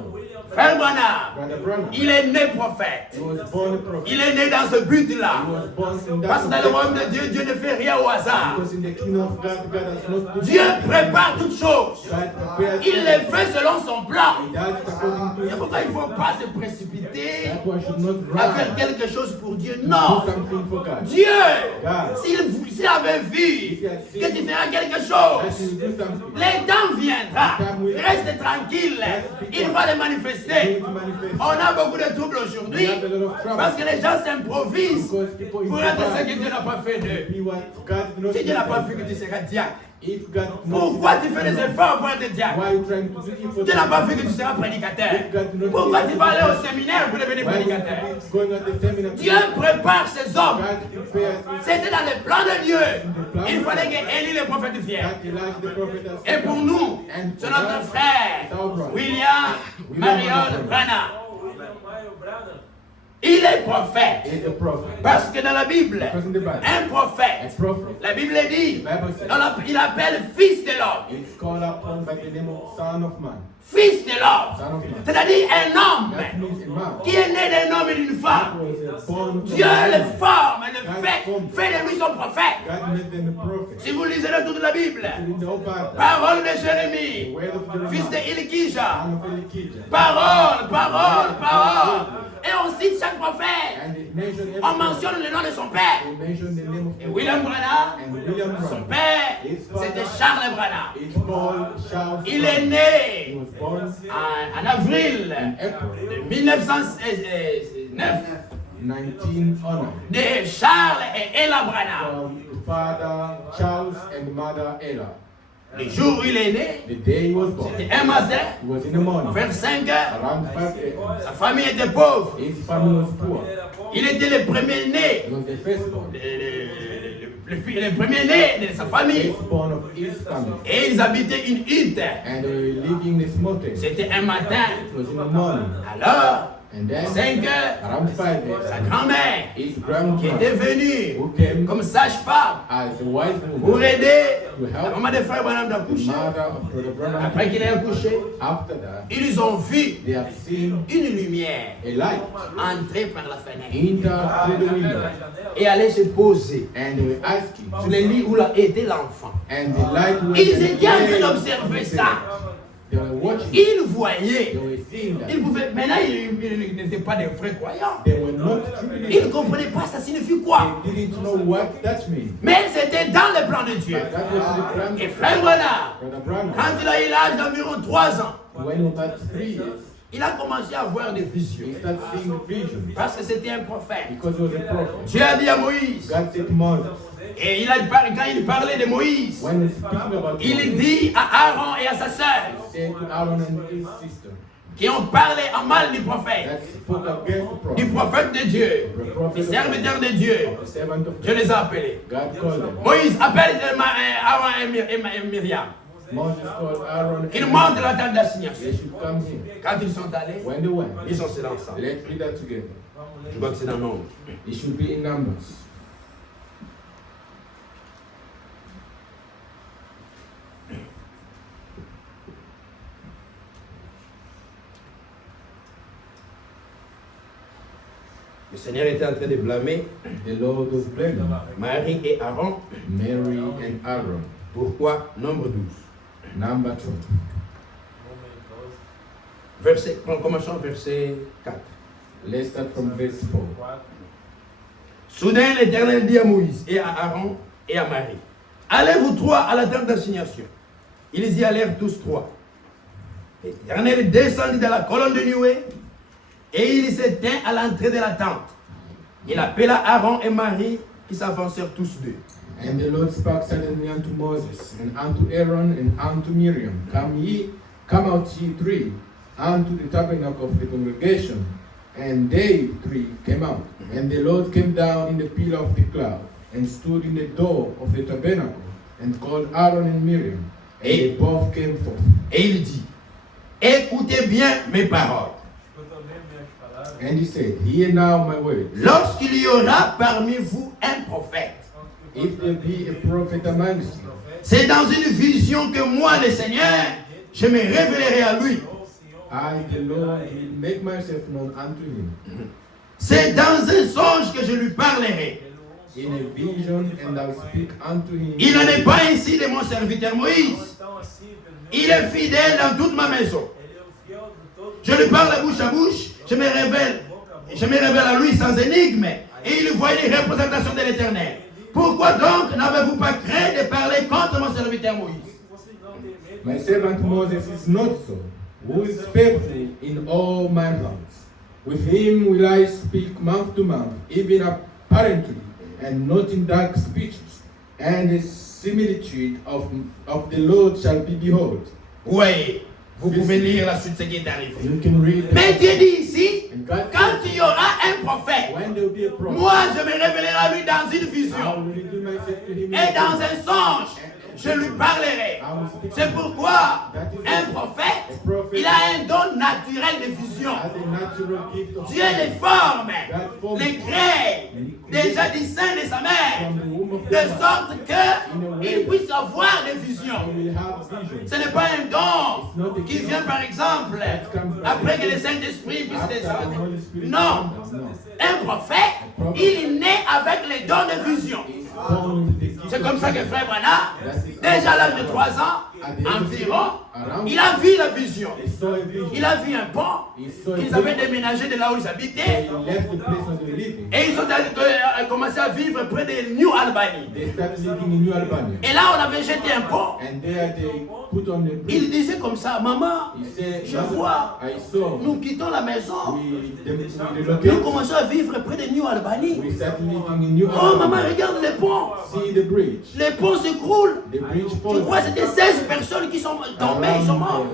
Frère Branham, Brother Branham, il est né prophète. he was born a prophet. Il est né dans ce but-là. He was born in Parce que dans le that royaume de Dieu, Dieu ne fait rien au hasard. because in the kingdom of God, God has not put Dieu prépare toutes choses. God prepares Il les fait selon son plan. He does it according to C'est his pourquoi il ne faut pas se précipiter That's why I should not à faire run quelque chose pour Dieu. do Non. something for God. Dieu, God, s'il avait vu que tu feras quelque that chose, you do something. le temps viendra. Reste tranquille. Il va le He manifester. will manifest. On a beaucoup de troubles aujourd'hui We have a lot of trouble. parce que les gens s'improvisent Because people pour être ce que improvise. Dieu n'a pas fait d'eux. Be what God did not Si Dieu n'a pas do. vu que tu seras diacre, If God did not pourquoi do tu that, fais des efforts pour être diacre? why are you trying to do it for Dieu n'a God? pas vu que tu seras prédicateur. Pourquoi tu vas aller au séminaire pour devenir Why would prédicateur? you be going at the seminar? Dieu prépare ses hommes. God prepares his- C'était dans le plan de Dieu. Il fallait que Élie le prophète vienne. that Elijah the prophet has Et pour nous, c'est notre frère, William Marion Branham. Il est prophète. He is a prophet. Parce que dans la Bible, Because in the Bible, un a prophète, prophet la Bible dit, Bible says- il appelle fils de l'homme. is called upon by the name of Son of Man. Fils de l'homme. Son of Man. C'est-à-dire un homme That means a man. qui est né d'un homme et d'une That femme. was born from Dieu a le man. forme et le fait de lui son prophète. God made them a prophet. Si vous lisez le tour de la Bible, In the whole Bible, parole de the Jérémie, word of Jeremiah, fils de Ilkija, son of Elikijah. parole, parole, parole. Et on cite chaque prophète. And it mentioned every On mentionne le nom de son père. They mentioned the name of Et William Branham, and William son Branham. père, c'était Charles Branham. It's called Charles. Il est Branham. He né was born en avril April de 1909 1909 de Charles et Ella Branham. from father Charles and mother Ella. Le jour où il est né, The day he was born, c'était un matin, it was in the morning, vers 5 heures. around 5 a.m. Sa famille était pauvre. His family was poor. Il était le premier-né, He was the firstborn, le premier-né de sa famille. firstborn of his family. Et ils habitaient une hutte. And they were living in this mountain. C'était un matin. It was in the morning. Alors, And then, 5 heures, around 5 sa a.m., grand-mère, his qui grandmother, était venue who came comme sage-femme as a wise pour woman, aider to la help maman de frère Branham the d'accoucher. mother of Brother Branham. Après qu'il ait accouché, After that, ils ont vu they have seen une lumière a light entrer par la fenêtre enter through the window, et aller se poser and they were asking, sur le lit où était l'enfant. and the light went Ils and étaient en train came d'observer to ça. them. They were watching. Ils voyaient. They were seeing that. Ils pouvaient, maintenant, ils n'étaient pas des vrais croyants. They were not true Ils ne believers. comprenaient pas ça signifie quoi. They didn't know what that means. Mais c'était dans le plan de Dieu. But that was the plan Et of frère Branham, Brother Branham. quand il a eu l'âge d'environ 3 ans, When he was about 3 years, il a commencé à voir des visions. he started seeing visions Parce que c'était un prophète. because he was a prophet. Dieu a dit à Moïse, God said to Moses, et quand il parlait de Moïse, when he's speaking about il Moses, dit à Aaron et à sa sœur, he said to Aaron and his sister qui ont parlé en mal du prophète, that spoke against the du prophet, prophète de Dieu, du serviteur de Dieu, the servant of je les ai appelés. God called them. Moïse, appelle Aaron et Myriam. Moses called Aaron qu'ils and montent à la Miriam. tente d'assignation. They should come here. Quand ils sont allés, When they went, ils sont allés ensemble. let's read that together. Je vois que c'est dans Nombre. It should be in Numbers. Le Seigneur était en train de blâmer The Lord was blaming Marie et Aaron. Mary and Aaron. Pourquoi? Nombre 12. Number 12. Commençons verset 4. Let's start from verse 4. Soudain, l'Éternel dit à Moïse et à Aaron et à Marie, allez vous trois à la tente d'assignation. Ils y allèrent tous trois. L'Éternel descendit dans la colonne de nuée et il s'éteint à l'entrée de la tente. Il appela Aaron et Marie qui s'avancèrent tous deux. And the Lord spake suddenly unto Moses, and unto Aaron, and unto Miriam, come out ye three, unto the tabernacle of the congregation. And they three came out. And the Lord came down in the pillar of the cloud, and stood in the door of the tabernacle, and called Aaron and Miriam. And they both came forth. Et il dit, écoutez bien mes paroles. And he said, hear now my words. Lorsqu'il y aura parmi vous un prophète, If there be a prophet amongst you, c'est dans une vision que moi, le Seigneur, je me révélerai à lui. I, the Lord, will make myself known unto him. C'est dans un songe que je lui parlerai. In a vision, and I'll speak unto him. Il n'en est pas ainsi de mon serviteur Moïse. Il est fidèle dans toute ma maison. Je lui parle bouche à bouche, je me révèle à lui sans énigme, et il voit les représentations de l'Éternel. Pourquoi donc n'avez-vous pas craint de parler contre mon serviteur Moïse? My servant Moses is not so, who is faithful in all my hearts. With him will I speak mouth to mouth, even apparently, and not in dark speeches. And the similitude of the Lord shall be behold. Oui, vous pouvez lire la suite de ce qui est arrivé. You can read Mais Dieu dit ici, And God quand il y aura un prophète, when there will be a prophet, moi je me révélerai à lui dans une I vision. will reveal myself to him. in Et a dans vision. un songe, je lui parlerai. C'est pourquoi un prophète, il a un don naturel de vision. As a natural gift of Dieu les forme, les crée, déjà du sein de sa mère, from the womb of de God. sorte qu'il puisse avoir des visions. You will have vision. Ce n'est pas un don qui vient par exemple après que le Saint-Esprit puisse descendre. Non, un prophète, il est né avec les dons de vision. Born with the gift C'est of comme ça que vision. Frère Branham, déjà à l'âge de 3 ans environ, il a vu la vision. He saw a vision. Il a vu un pont. Ils avaient déménagé de là où ils habitaient. He left the place of the living. Et ils ont commencé à vivre près de New Albany. They started living in New Albany. Et là, on avait jeté un pont. And there they put on the Il bridge. disait comme ça, maman, He said, je vois, I saw. nous quittons la maison. We Nous relocate. commençons à vivre près de New Albany. We started living in New Oh, maman, Albany. regarde les ponts. See the bridge. Les ponts s'écroulent. The bridge Je falls. crois que c'était 16 personnes qui sont tombées, ils sont morts.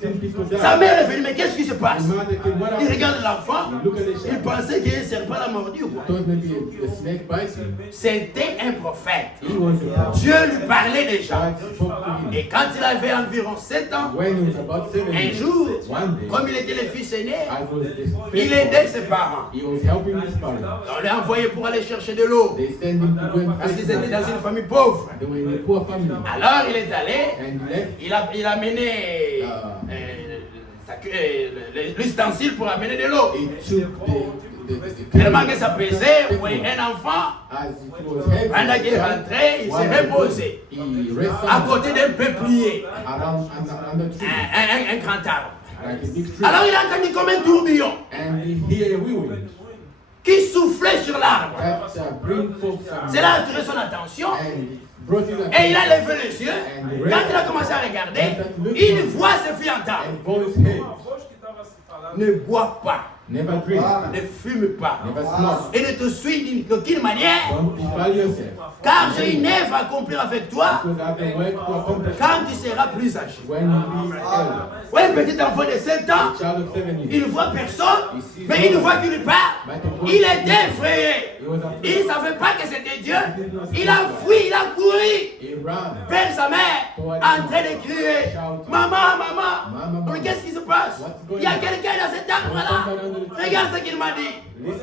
16 people died. Sa mère est venue, mais qu'est-ce qui se passe? The mother came, what Il happened? regarde l'enfant, Look at the il child. pensait qu'un serpent l'a mordu ou quoi. Thought maybe a snake bites him. C'était un prophète. He was a prophet. Dieu lui parlait déjà. God spoke to him. Et quand il avait environ 7 ans, When he was about 7 un years, jour, one day, comme il était le fils aîné, I was the il aidait ses parents. He was helping his parents. On l'a envoyé pour aller chercher de l'eau. They sent him to go and Parce fetch qu'ils étaient dans water. une famille pauvre. They were in a poor family. Alors il est allé, And he left. il a mené l'ustensile pour amener de l'eau. He took Tellement que ça pesait, vous voyez, un enfant, as it was heavy. pendant qu'il est rentré, il s'est reposé He rested à côté d'un peuplier, around under tree, un grand arbre. like a big tree. Alors il a entendu comme un tourbillon And he heard a whirlwind qui soufflait sur l'arbre. that bring forth some. Cela a attiré son attention And it brought his et il a attention. levé les yeux. Quand il a commencé à regarder, il voit se fit entendre. And voice heard, Ne bois pas, never drink, ne fume pas never smoke, et ne te suis d'aucune manière, don't defile yourself. car j'ai une œuvre à accomplir avec toi Because I have a work to accomplish quand tu seras plus âgé. when you be elder. Ouais, un petit enfant de 7 ans, A child of 7 years. il ne voit personne, mais une fois qu'il lui parle, il était effrayé. He was Il afraid. ne savait pas que c'était Dieu. Il a fui, il a couru He ran vers sa mère en train de crier, maman, maman. Maman. Mais qu'est-ce qui se passe? Il y a quelqu'un dans cet arbre-là. Regarde ce qu'il m'a dit.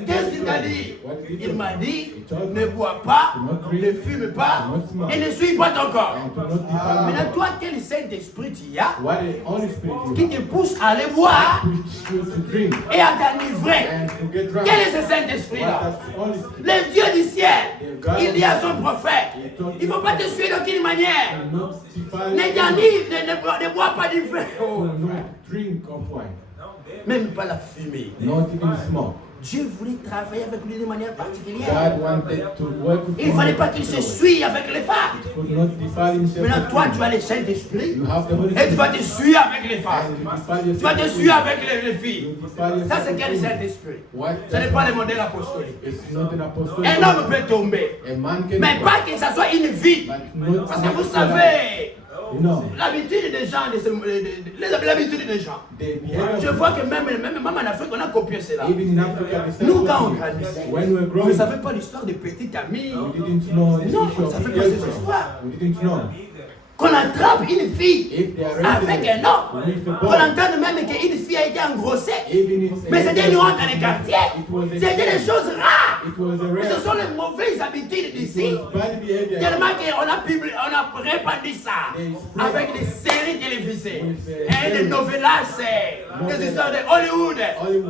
Qu'est-ce qu'il t'a dit? Il m'a dit, ne bois pas, ne fume pas et ne suis pas ton corps. Maintenant, toi, quel Saint-Esprit tu as What the Holy Spirit qui te pousse à aller boire teach you to drink et à t'enivrer? and to get drunk? Quel est ce Saint-Esprit-là? What does the Holy Spirit Le Dieu du ciel, il dit à son prophète, il ne faut pas te suivre d'aucune manière. not defile Ne t'enivre, ne bois pas du vin. to not drink of wine, Même pas la fumée. not even smoke. Dieu voulait travailler avec lui de manière particulière. God wanted to work with Il ne fallait pas qu'il se suive avec les femmes. could not defile himself. Maintenant, with toi, women. tu as le Saint-Esprit You have the Holy et tu Spirit. vas te suivre avec les femmes. And you defile Tu yourself vas te with suivre women. avec les filles. You defile yourself Ça, c'est with quel women. Saint-Esprit? What Ce n'est pas le modèle apostolique. It's not an apostolic. Un homme peut tomber, A man can mais pas que ça soit une vie. but not Parce que vous savez, you know, l'habitude des gens, l'habitude des gens. the behavior Je vois que même en Afrique, on a copié cela. even in Africa, they Nous, quand on started grandissait, when we were vous ne growing, savez pas l'histoire des petits amis. we didn't know the Non, issue on ne of savait pas ces girlfriend. histoires. We didn't know. Qu'on attrape une fille If they are avec un homme, with a qu'on boy, entende même qu'une fille a été engrossée. even if Mais c'était une honte dans les quartiers. it was a C'était des choses rares. It was a Mais rare. ce sont les mauvaises habitudes It d'ici. was bad behavior. Tellement qu'on on a répandu ça avec des séries télévisées et des novellas, des histoires de Hollywood.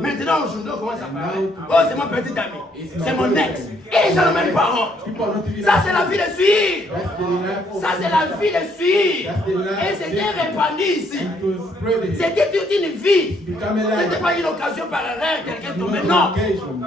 Maintenant, aujourd'hui, on commence à parler. Oh, c'est mon petit ami, c'est mon ex. Et ils n'en ont même pas honte. People are not even Ça, c'est la vie de suivre. That's the life of Ça, c'est la vie de suivre. Et c'était répandu ici. It was spreading. C'était toute une vie. Become a C'était life. pas une occasion par erreur, quelqu'un tombé. Non.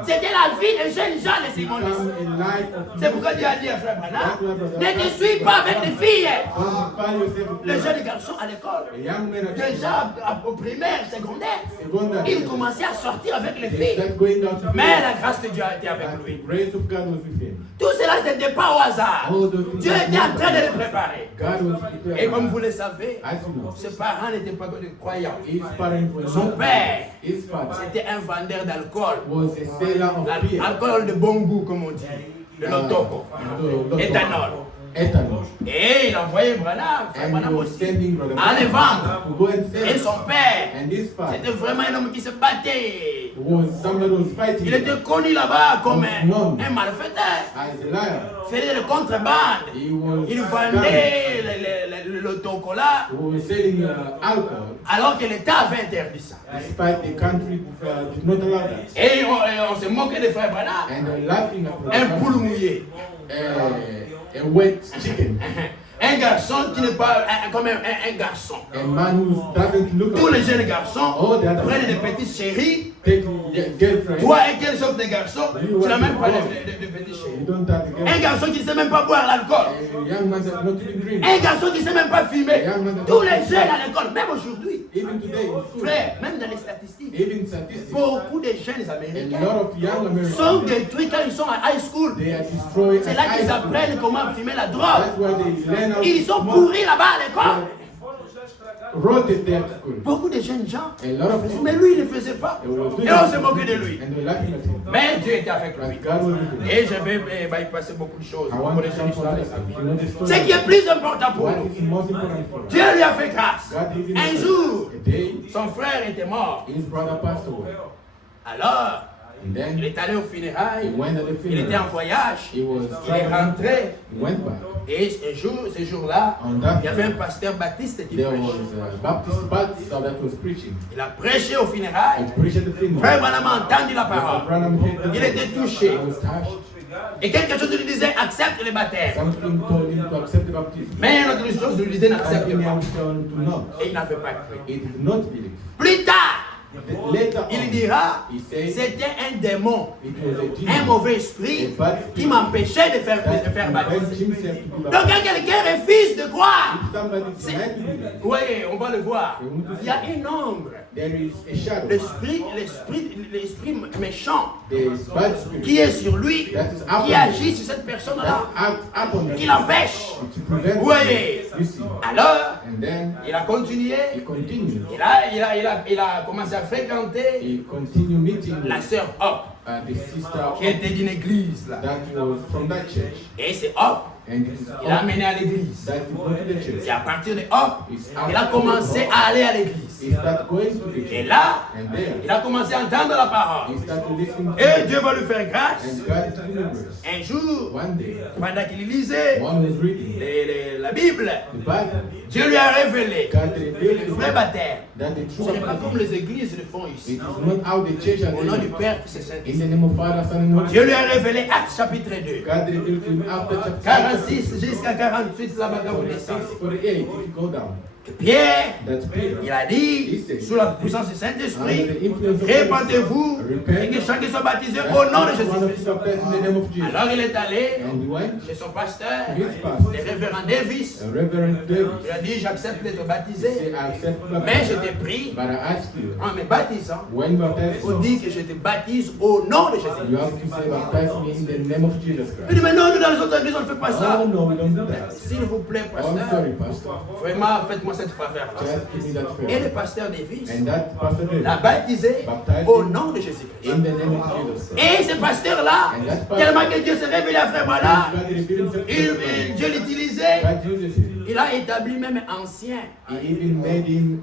C'était la vie des jeunes gens de Simon. Become a life of C'est pourquoi Dieu a dit à Frère Branham, ne te suis pas avec des filles. Don't defile yourself with Les women. jeunes garçons à l'école, A young man at déjà au primaire, secondaire, Secondaire. ils commençaient à sortir avec les They filles. start going out to Mais la grâce de Dieu a été avec but lui. the grace of God was with him. Tout cela, ce n'était pas au hasard. Dieu était en train de le préparer. God was prepared. Et comme vous le savez, As you know, ses parents n'étaient pas que des croyants. his parents were Son not- père His father c'était un vendeur d'alcool. was a seller of beer. Alcool de bon goût, comme on dit. De l'otoko. Éthanol. Ethanol. Et il envoyait Branham, Frère And he Branham was aussi, sending Brother à les vendre. Branham to go and sell. Et son père, And his father c'était vraiment un homme qui se battait. was somebody who was fighting Il était connu là-bas comme Non. un malfaiteur. as a liar. Faisait le contrebande. He was Il vendait le tocola who was selling alcohol alors que l'État avait interdit ça. despite the country did not allow that. Et on se moquait de Frère Branham. And they're laughing at Brother Un Branham. poule mouillé. A wet chicken. Un garçon qui n'est pas comme un garçon. A man who doesn't look Tous les like jeunes garçons Oh, the other prennent one. des petites chéries. take girlfriend. Toi et quel genre de garçon, tu n'as même pas de petites You chéries. don't have a Un girlfriend. garçon qui ne sait même pas boire l'alcool. A young man does not even drink. Un garçon qui ne sait même pas fumer. Tous les jeunes à l'école, même aujourd'hui, Even today in school, frère, même dans les statistiques, even statistics, beaucoup de jeunes a américains lot of young sont Americans, détruits quand ils sont à high school. they are destroyed. C'est là at qu'ils high school. apprennent comment fumer la drogue. That's why they learn how Ils to sont smoke. pourris là-bas à l'école. Rotted there at school. Beaucoup de jeunes gens. A lot of people. Mais lui, il ne faisait pas. They were doing Et on it. se moquait de lui. And they were laughing at him. Mais Dieu était avec lui. But God was with him. Et je vais bypasser beaucoup de choses. I Vous want to connaissez come l'histoire from de this. sa vie. You know the story. Ce qui est plus important pour What nous, is most important for us? Dieu lui a fait grâce. God gave him Un a jour, day, son frère était mort. his brother passed away. Alors, And il then est allé au he funérailles. went at the Il était en funeral. voyage. He was Il est traveling. rentré. He went back. Et ce jour-là, On that il y avait un pasteur baptiste qui there prêchait. was a Baptist pastor that was preaching. Il a prêché au funérailles. He preached at the Frère funeral. Branham a entendu la parole. Branham heard the Il était touché. He was touched. Et quelque chose lui disait accepte le baptême. Something told him to accept the baptism. Mais une autre chose lui disait n'accepte Something pas. else told him to not. Et il n'avait pas cru. He did not believe. Plus tard, Later il on, dira he said c'était un démon, it was a un demon mauvais esprit qui m'empêchait de faire that baptiser. prevented himself to be Donc baptized. quand quelqu'un refuse de croire, If somebody denied to believe, oui, on va le voir. Il y a une ombre, there is a shadow. l'esprit méchant The bad spirit qui est sur lui, that is upon qui agit sur cette that personne-là, act upon qui him l'empêche. to prevent Oui. you see. Alors, And then il a continué. he continues. Il a commencé à fréquenter He continued meeting la sœur Hop, the sister qui était d'une église là. that was from that church. Et c'est Hop And it is Il l'a amené à l'église. that you go to the C'est church. à partir de hop, il a commencé à aller à l'église. He start going to the Et church. là, And there, il a commencé à entendre la parole. he started listening to Et God. Dieu va lui faire grâce. And God remembers. Un jour, One day, pendant qu'il lisait one was reading la Bible, the Bible. Dieu lui a révélé God que revealed le to vrai him baptême, that the ce true n'est pas comme baptism, les églises le font it ici. is not how the church has Au nom du done Père, Fils et it. In Saint-Esprit. the name of Father, Son, and Holy Dieu lui Spirit. a révélé Actes chapitre 2, God revealed to him after chapter 46 jusqu'à 48, là-bas quand vous 46, descendez. 48, if you go down. Que Pierre, That's Peter. il a dit, sous la puissance du Saint-Esprit, répandez-vous et que chacun soit baptisé au nom de Jésus-Christ. In the name of Jesus. Alors il est allé And he went, chez son pasteur, his pastor, le révérend Davis. Reverend Davis, Il a dit, j'accepte d'être he baptisé, said, I accept mais je baptism, t'ai pris but I ask you, en me baptisant. when Il baptized, faut dire que je te baptise au nom de you Jésus-Christ. have to say, baptize me in the name of Jesus Il Christ. dit, mais non, nous dans les autres églises, on ne fait pas ça. Oh no, we don't do that. S'il vous plaît, Oh, I'm pasteur, sorry, Pastor. vraiment, faites-moi cette faveur. Just give me that Et le favor. pasteur Davis And that Pastor l'a David, baptisé au nom de Jésus-Christ. in the name of Jesus Christ. Et ce pasteur-là, tellement que Dieu s'est révélé à Frère Branham, God revealed himself to him. Dieu l'utilisait, God uses him. il a établi même ancien, He even made him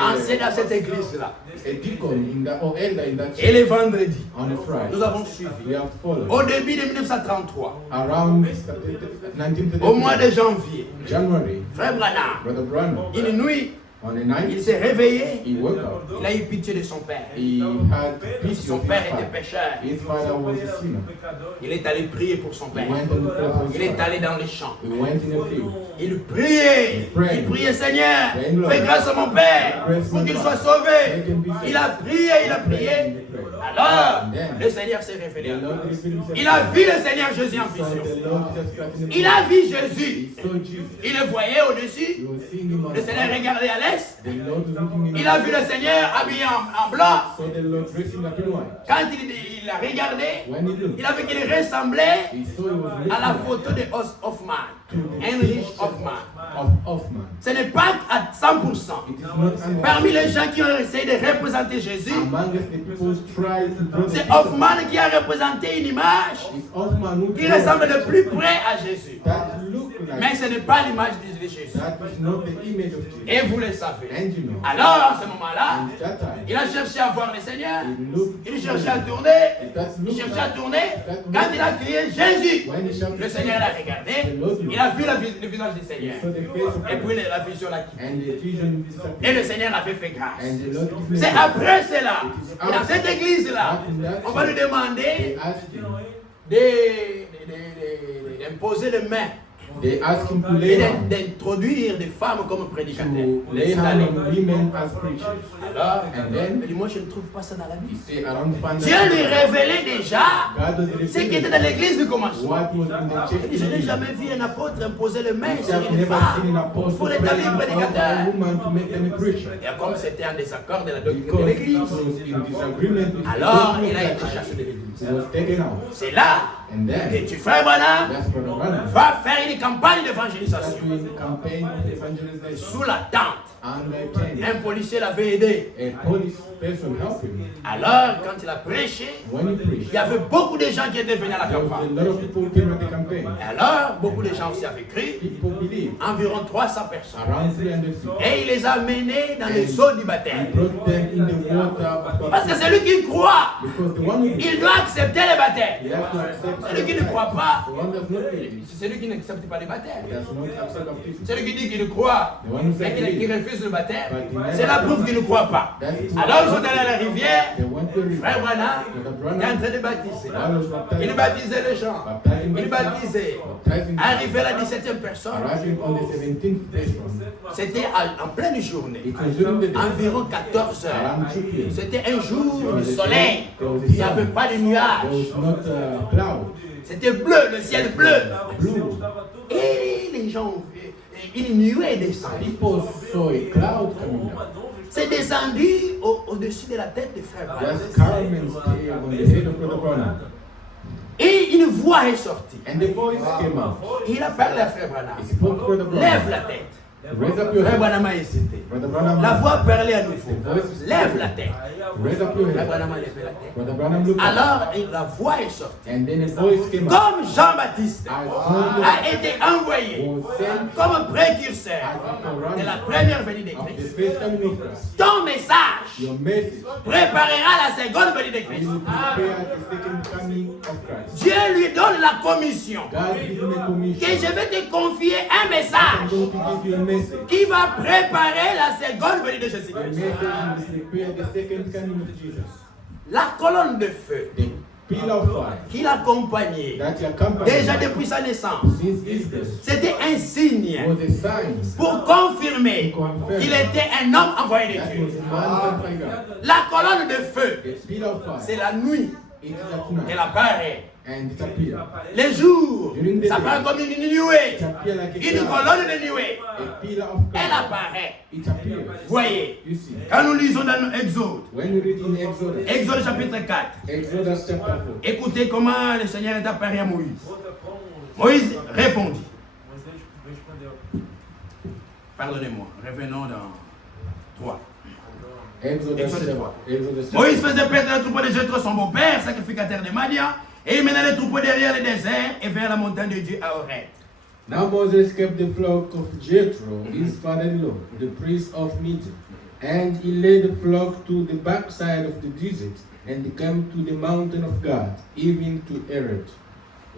ancien dans cette église-là. a deacon in that, or elder in that Et church les vendredis, on a Friday. nous avons suivi. We have followed. Au début de 1933, Around au mois 1933, de janvier, January, Frère Branham, Brother Branham, une nuit, on a il night, s'est réveillé, he woke up. il a eu pitié de son père. He had pity Son of his père était father. pécheur. His father was a sinner. Il est allé prier pour son He père. went and prayed for Il his est father. allé dans les champs. He went in a field. Il priait. Il priait, Seigneur, fais grâce à mon père pour qu'il soit sauvé. Il a prié. Alors, le Seigneur s'est révélé à lui. Il a vu le Seigneur Jésus en Saw vision. the Lord Jesus Christ in the Il a vu Jésus. He saw Jesus. Il le voyait au-dessus. He was seeing him on Le Seigneur regardait à l'est. The Lord was looking in Il a vu le Seigneur habillé en blanc. Saw the Lord dressing up in white. Quand il a regardé, When he looked, il a vu qu'il ressemblait he saw he was à la looking photo de Hoffman, Heinrich Hoffman. of Hoffman. Ce n'est pas à 100%. It is not under Parmi les gens qui ont essayé de représenter Jésus, among us the people try to draw the c'est picture. Hoffman qui a représenté une image It's Hoffman who qui draws ressemble le plus près à Jésus. that look like Mais ce n'est pas l'image de Jésus. that is not the image of Jesus. Et vous le savez. And you know, Alors, à ce moment-là, in that time, il a cherché à voir le Seigneur. he looked, Il cherchait à tourner. it does Il look cherchait à like tourner. Quand il a crié Jésus, when he shouted, le Seigneur l'a regardé. Il a vu le visage du Seigneur. he saw the face of Et puis God, la vision l'a quitté. and the vision Et disappeared. le Seigneur avait fait grâce. And the Lord gave C'est him après cela, et dans cette église-là, on va lui They demander asked him, d'imposer les mains they asked him to et lay hand, d'introduire des femmes comme prédicateurs. to lay hand on women as preachers. Alors, And il then dit, moi je ne trouve pas ça dans la he Bible. said, I don't find Dieu lui that révélait déjà God was ce qui était revealing dans l'église du commencement. what was in the church. Il dit, je n'ai jamais vu un apôtre imposer les mains He sur said, I've une never seen an femme apostle pour praying l'établir over a prédicateur. woman to make them a preacher. Et comme c'était un désaccord de la doctrine de Because it l'église, was in disagreement with alors the il a été church. chassé de l'église. He was taken out. C'est là And then, que tu frère Branham that's Brother Branham. va faire une campagne That's d'évangélisation doing a campaign of evangelization. sous la tente. And the tent. Un policier l'avait aidé. A police person helped him. Alors, quand il a prêché, When he il preached, y avait beaucoup de gens qui étaient venus à la there was a campagne. lot of people came at the campaign. Et alors, beaucoup de gens aussi avaient cru, People believed. environ 300 personnes. Around 300 people. Et il les a menés dans les eaux du baptême. He brought them in the water of Parce que baptism. celui qui croit, Because the one who il doit accepter le he baptême. has to accept Celui qui ne croit baptism. pas, The one does not believe. c'est celui qui n'accepte pas le baptême. Does not accept baptism. Celui qui dit qu'il croit The one who et says qui believe. refuse le baptême, c'est la preuve qu'il ne croit pas. That's proof. Alors ils sont allés à la rivière, They went to the frère river. Branham Brother est en Branham train de baptiser. was baptized. Il baptisait les gens. Il baptisait. Baptizing. Arrivé à la 17e personne, Arriving on the 17th person. c'était en pleine journée, It was during the day. environ 14 heures. Around 2 p.m. C'était un jour du soleil, il n'y avait pas de There nuages. was not a cloud. C'était bleu, le ciel bleu. Blue. Et les gens, une nuée est descendue. People saw a cloud coming down. C'est descendu au-dessus de la tête de frère Branham. Just caramels came on the head of Brother Branham. Et une voix est sortie. And the voice came out. Il a parlé à frère Branham. He spoke to Brother Lève Branham. la tête. Raise up your Frère head. Branham a hésité. Brother Branham, La voix parlait à nouveau. the voice is Lève la tête. Raise up your Frère head. Branham a levé la tête. Brother Branham looked up. Alors la voix est sortie. And then a voice came out. Comme Jean-Baptiste As John a été envoyé was sent comme précurseur de la première venue de of the Christ. first coming of Christ. Ton message Your message préparera la seconde venue de Christ. will prepare the second coming of Christ. Dieu lui donne la commission God gives him a commission. que je vais te confier un I'm message going to give you a message. qui va préparer la seconde venue de The Jésus-Christ. message will prepare the second coming of Jesus. La colonne de feu The pillar of fire qui l'accompagnait that he accompanied déjà depuis sa naissance, since his birth c'était un signe was a sign pour confirmer qu'il était un homme envoyé de that Dieu. was man sent by God. La colonne de feu, The pillar of c'est fire, la nuit. it is at night Elle apparaît. and it appears. Les jours, During the ça day, apparaît comme une nuée. It appears like a Une cloud. colonne de nuée. A pillar of Elle cloud. apparaît. It appears. Voyez, You see, quand nous lisons dans Exode, when we read in Exodus, Exode chapitre 4, Exodus chapter 4, écoutez comment le Seigneur est apparu à Moïse. Moïse répondit. Pardonnez-moi, revenons dans 3. Exodus Exodus chapter 3. Exodus chapter Moïse faisait paître le troupeau de Jéthro, son beau-père, sacrificateur de Madian, et il menait le troupeau derrière le désert et vers la montagne de Dieu à Horeb. Now Moses kept the flock of Jethro, his father-in-law, the priest of Midian, and he led the flock to the backside of the desert, and they came to the mountain of God, even to Horeb.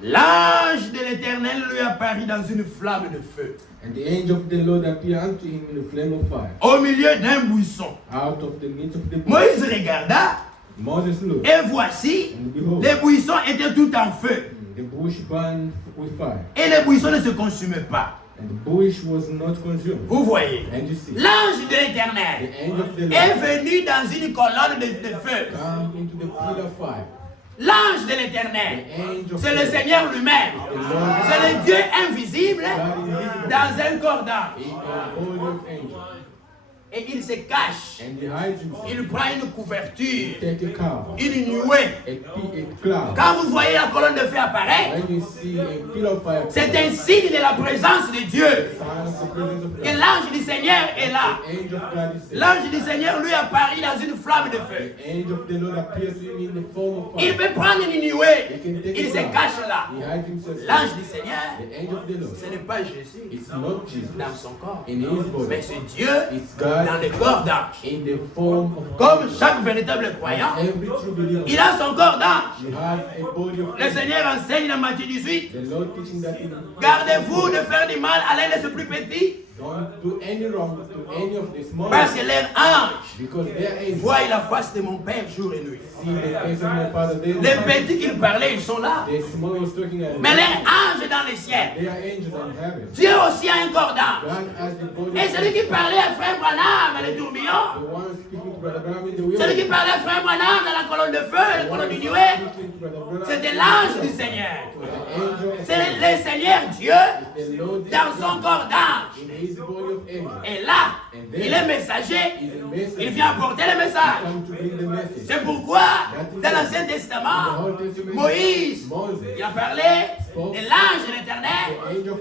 L'ange de l'Éternel lui apparut dans une flamme de feu, And the angel of the Lord appeared unto him in a flame of fire, au milieu d'un buisson. out of the midst of the bush. Moïse regarda, Moses looked, et voici, and behold, les buissons étaient tout en feu, the bush burned with fire, et les buissons ne se consumaient pas. and the bush was not consumed. Vous voyez, And you see, l'ange de the l'Éternel angel of the est Lord venu dans une colonne de feu. come into the pillar of fire. L'ange de The l'Éternel, angel of c'est the le Lord, Seigneur lui-même. C'est le Dieu invisible God invisible, dans un corps d'ange. in a body of angel, Et il se cache. and he hides himself. Il prend une couverture, Take a cow, une nuée. a cloud. Quand vous voyez la colonne de feu apparaître, When you see a pillar of fire, c'est un signe de la présence de Dieu. sign of the presence of Que God. l'ange du Seigneur est là. The angel of God is there. L'ange du Seigneur lui apparaît dans une flamme de feu. The angel of the Lord appears to him in the form of Il fire. peut prendre une nuée. Il se cache là. He hides himself. L'ange du Seigneur, The angel of the Lord, ce n'est pas Jésus it's not Jesus dans son corps, in his body, mais c'est Dieu it's dans God le corps d'ange. in the form of Comme chaque véritable croyant, every true believer. il a son corps d'ange. You have a body of Le Seigneur enseigne dans Matthieu 18, the Lord teaching that you gardez-vous de faire du mal à l'un de ses plus petits, don't do any wrong to any of the small parce que leur ange because their angels voit la face de mon Père jour et nuit. see the face of my Father. They Les petits qu'il parlait, ils sont là. the small was talking at Mais leur ange est dans les ciels. they are angels in heaven. Dieu aussi a un corps d'ange. God has the body Et of celui qui parlait à Frère Branham, le tourbillon, the one speaking to Brother Branham in the celui qui wheel. parlait à Frère Branham dans la colonne de feu, la colonne du nuée, c'était l'ange du Seigneur. C'est le Seigneur Dieu dans son corps d'ange. Et là, il est messager, il vient apporter le message. C'est pourquoi, dans l'Ancien Testament, Moïse, il a parlé de l'ange de l'Éternel,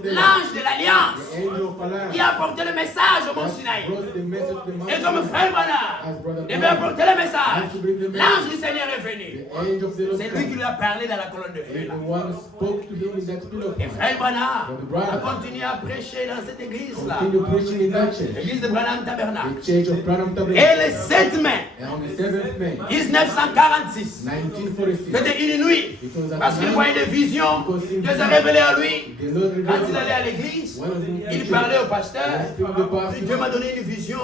l'ange de l'Alliance, qui a apporté le message au mont Sinaï. Et comme Frère Branham devait apporter le message, l'ange du Seigneur est venu. C'est lui qui lui a parlé dans la colonne de feu. Là. Et Frère Branham a continué à prêcher dans cette église-là, l'église de Branham Tabernacle. Et le 7 mai 1946, c'était une nuit, parce qu'il voyait des visions, Dieu s'est révélé à lui. Quand il allait à l'église, il parlait au pasteur, Dieu m'a donné une vision.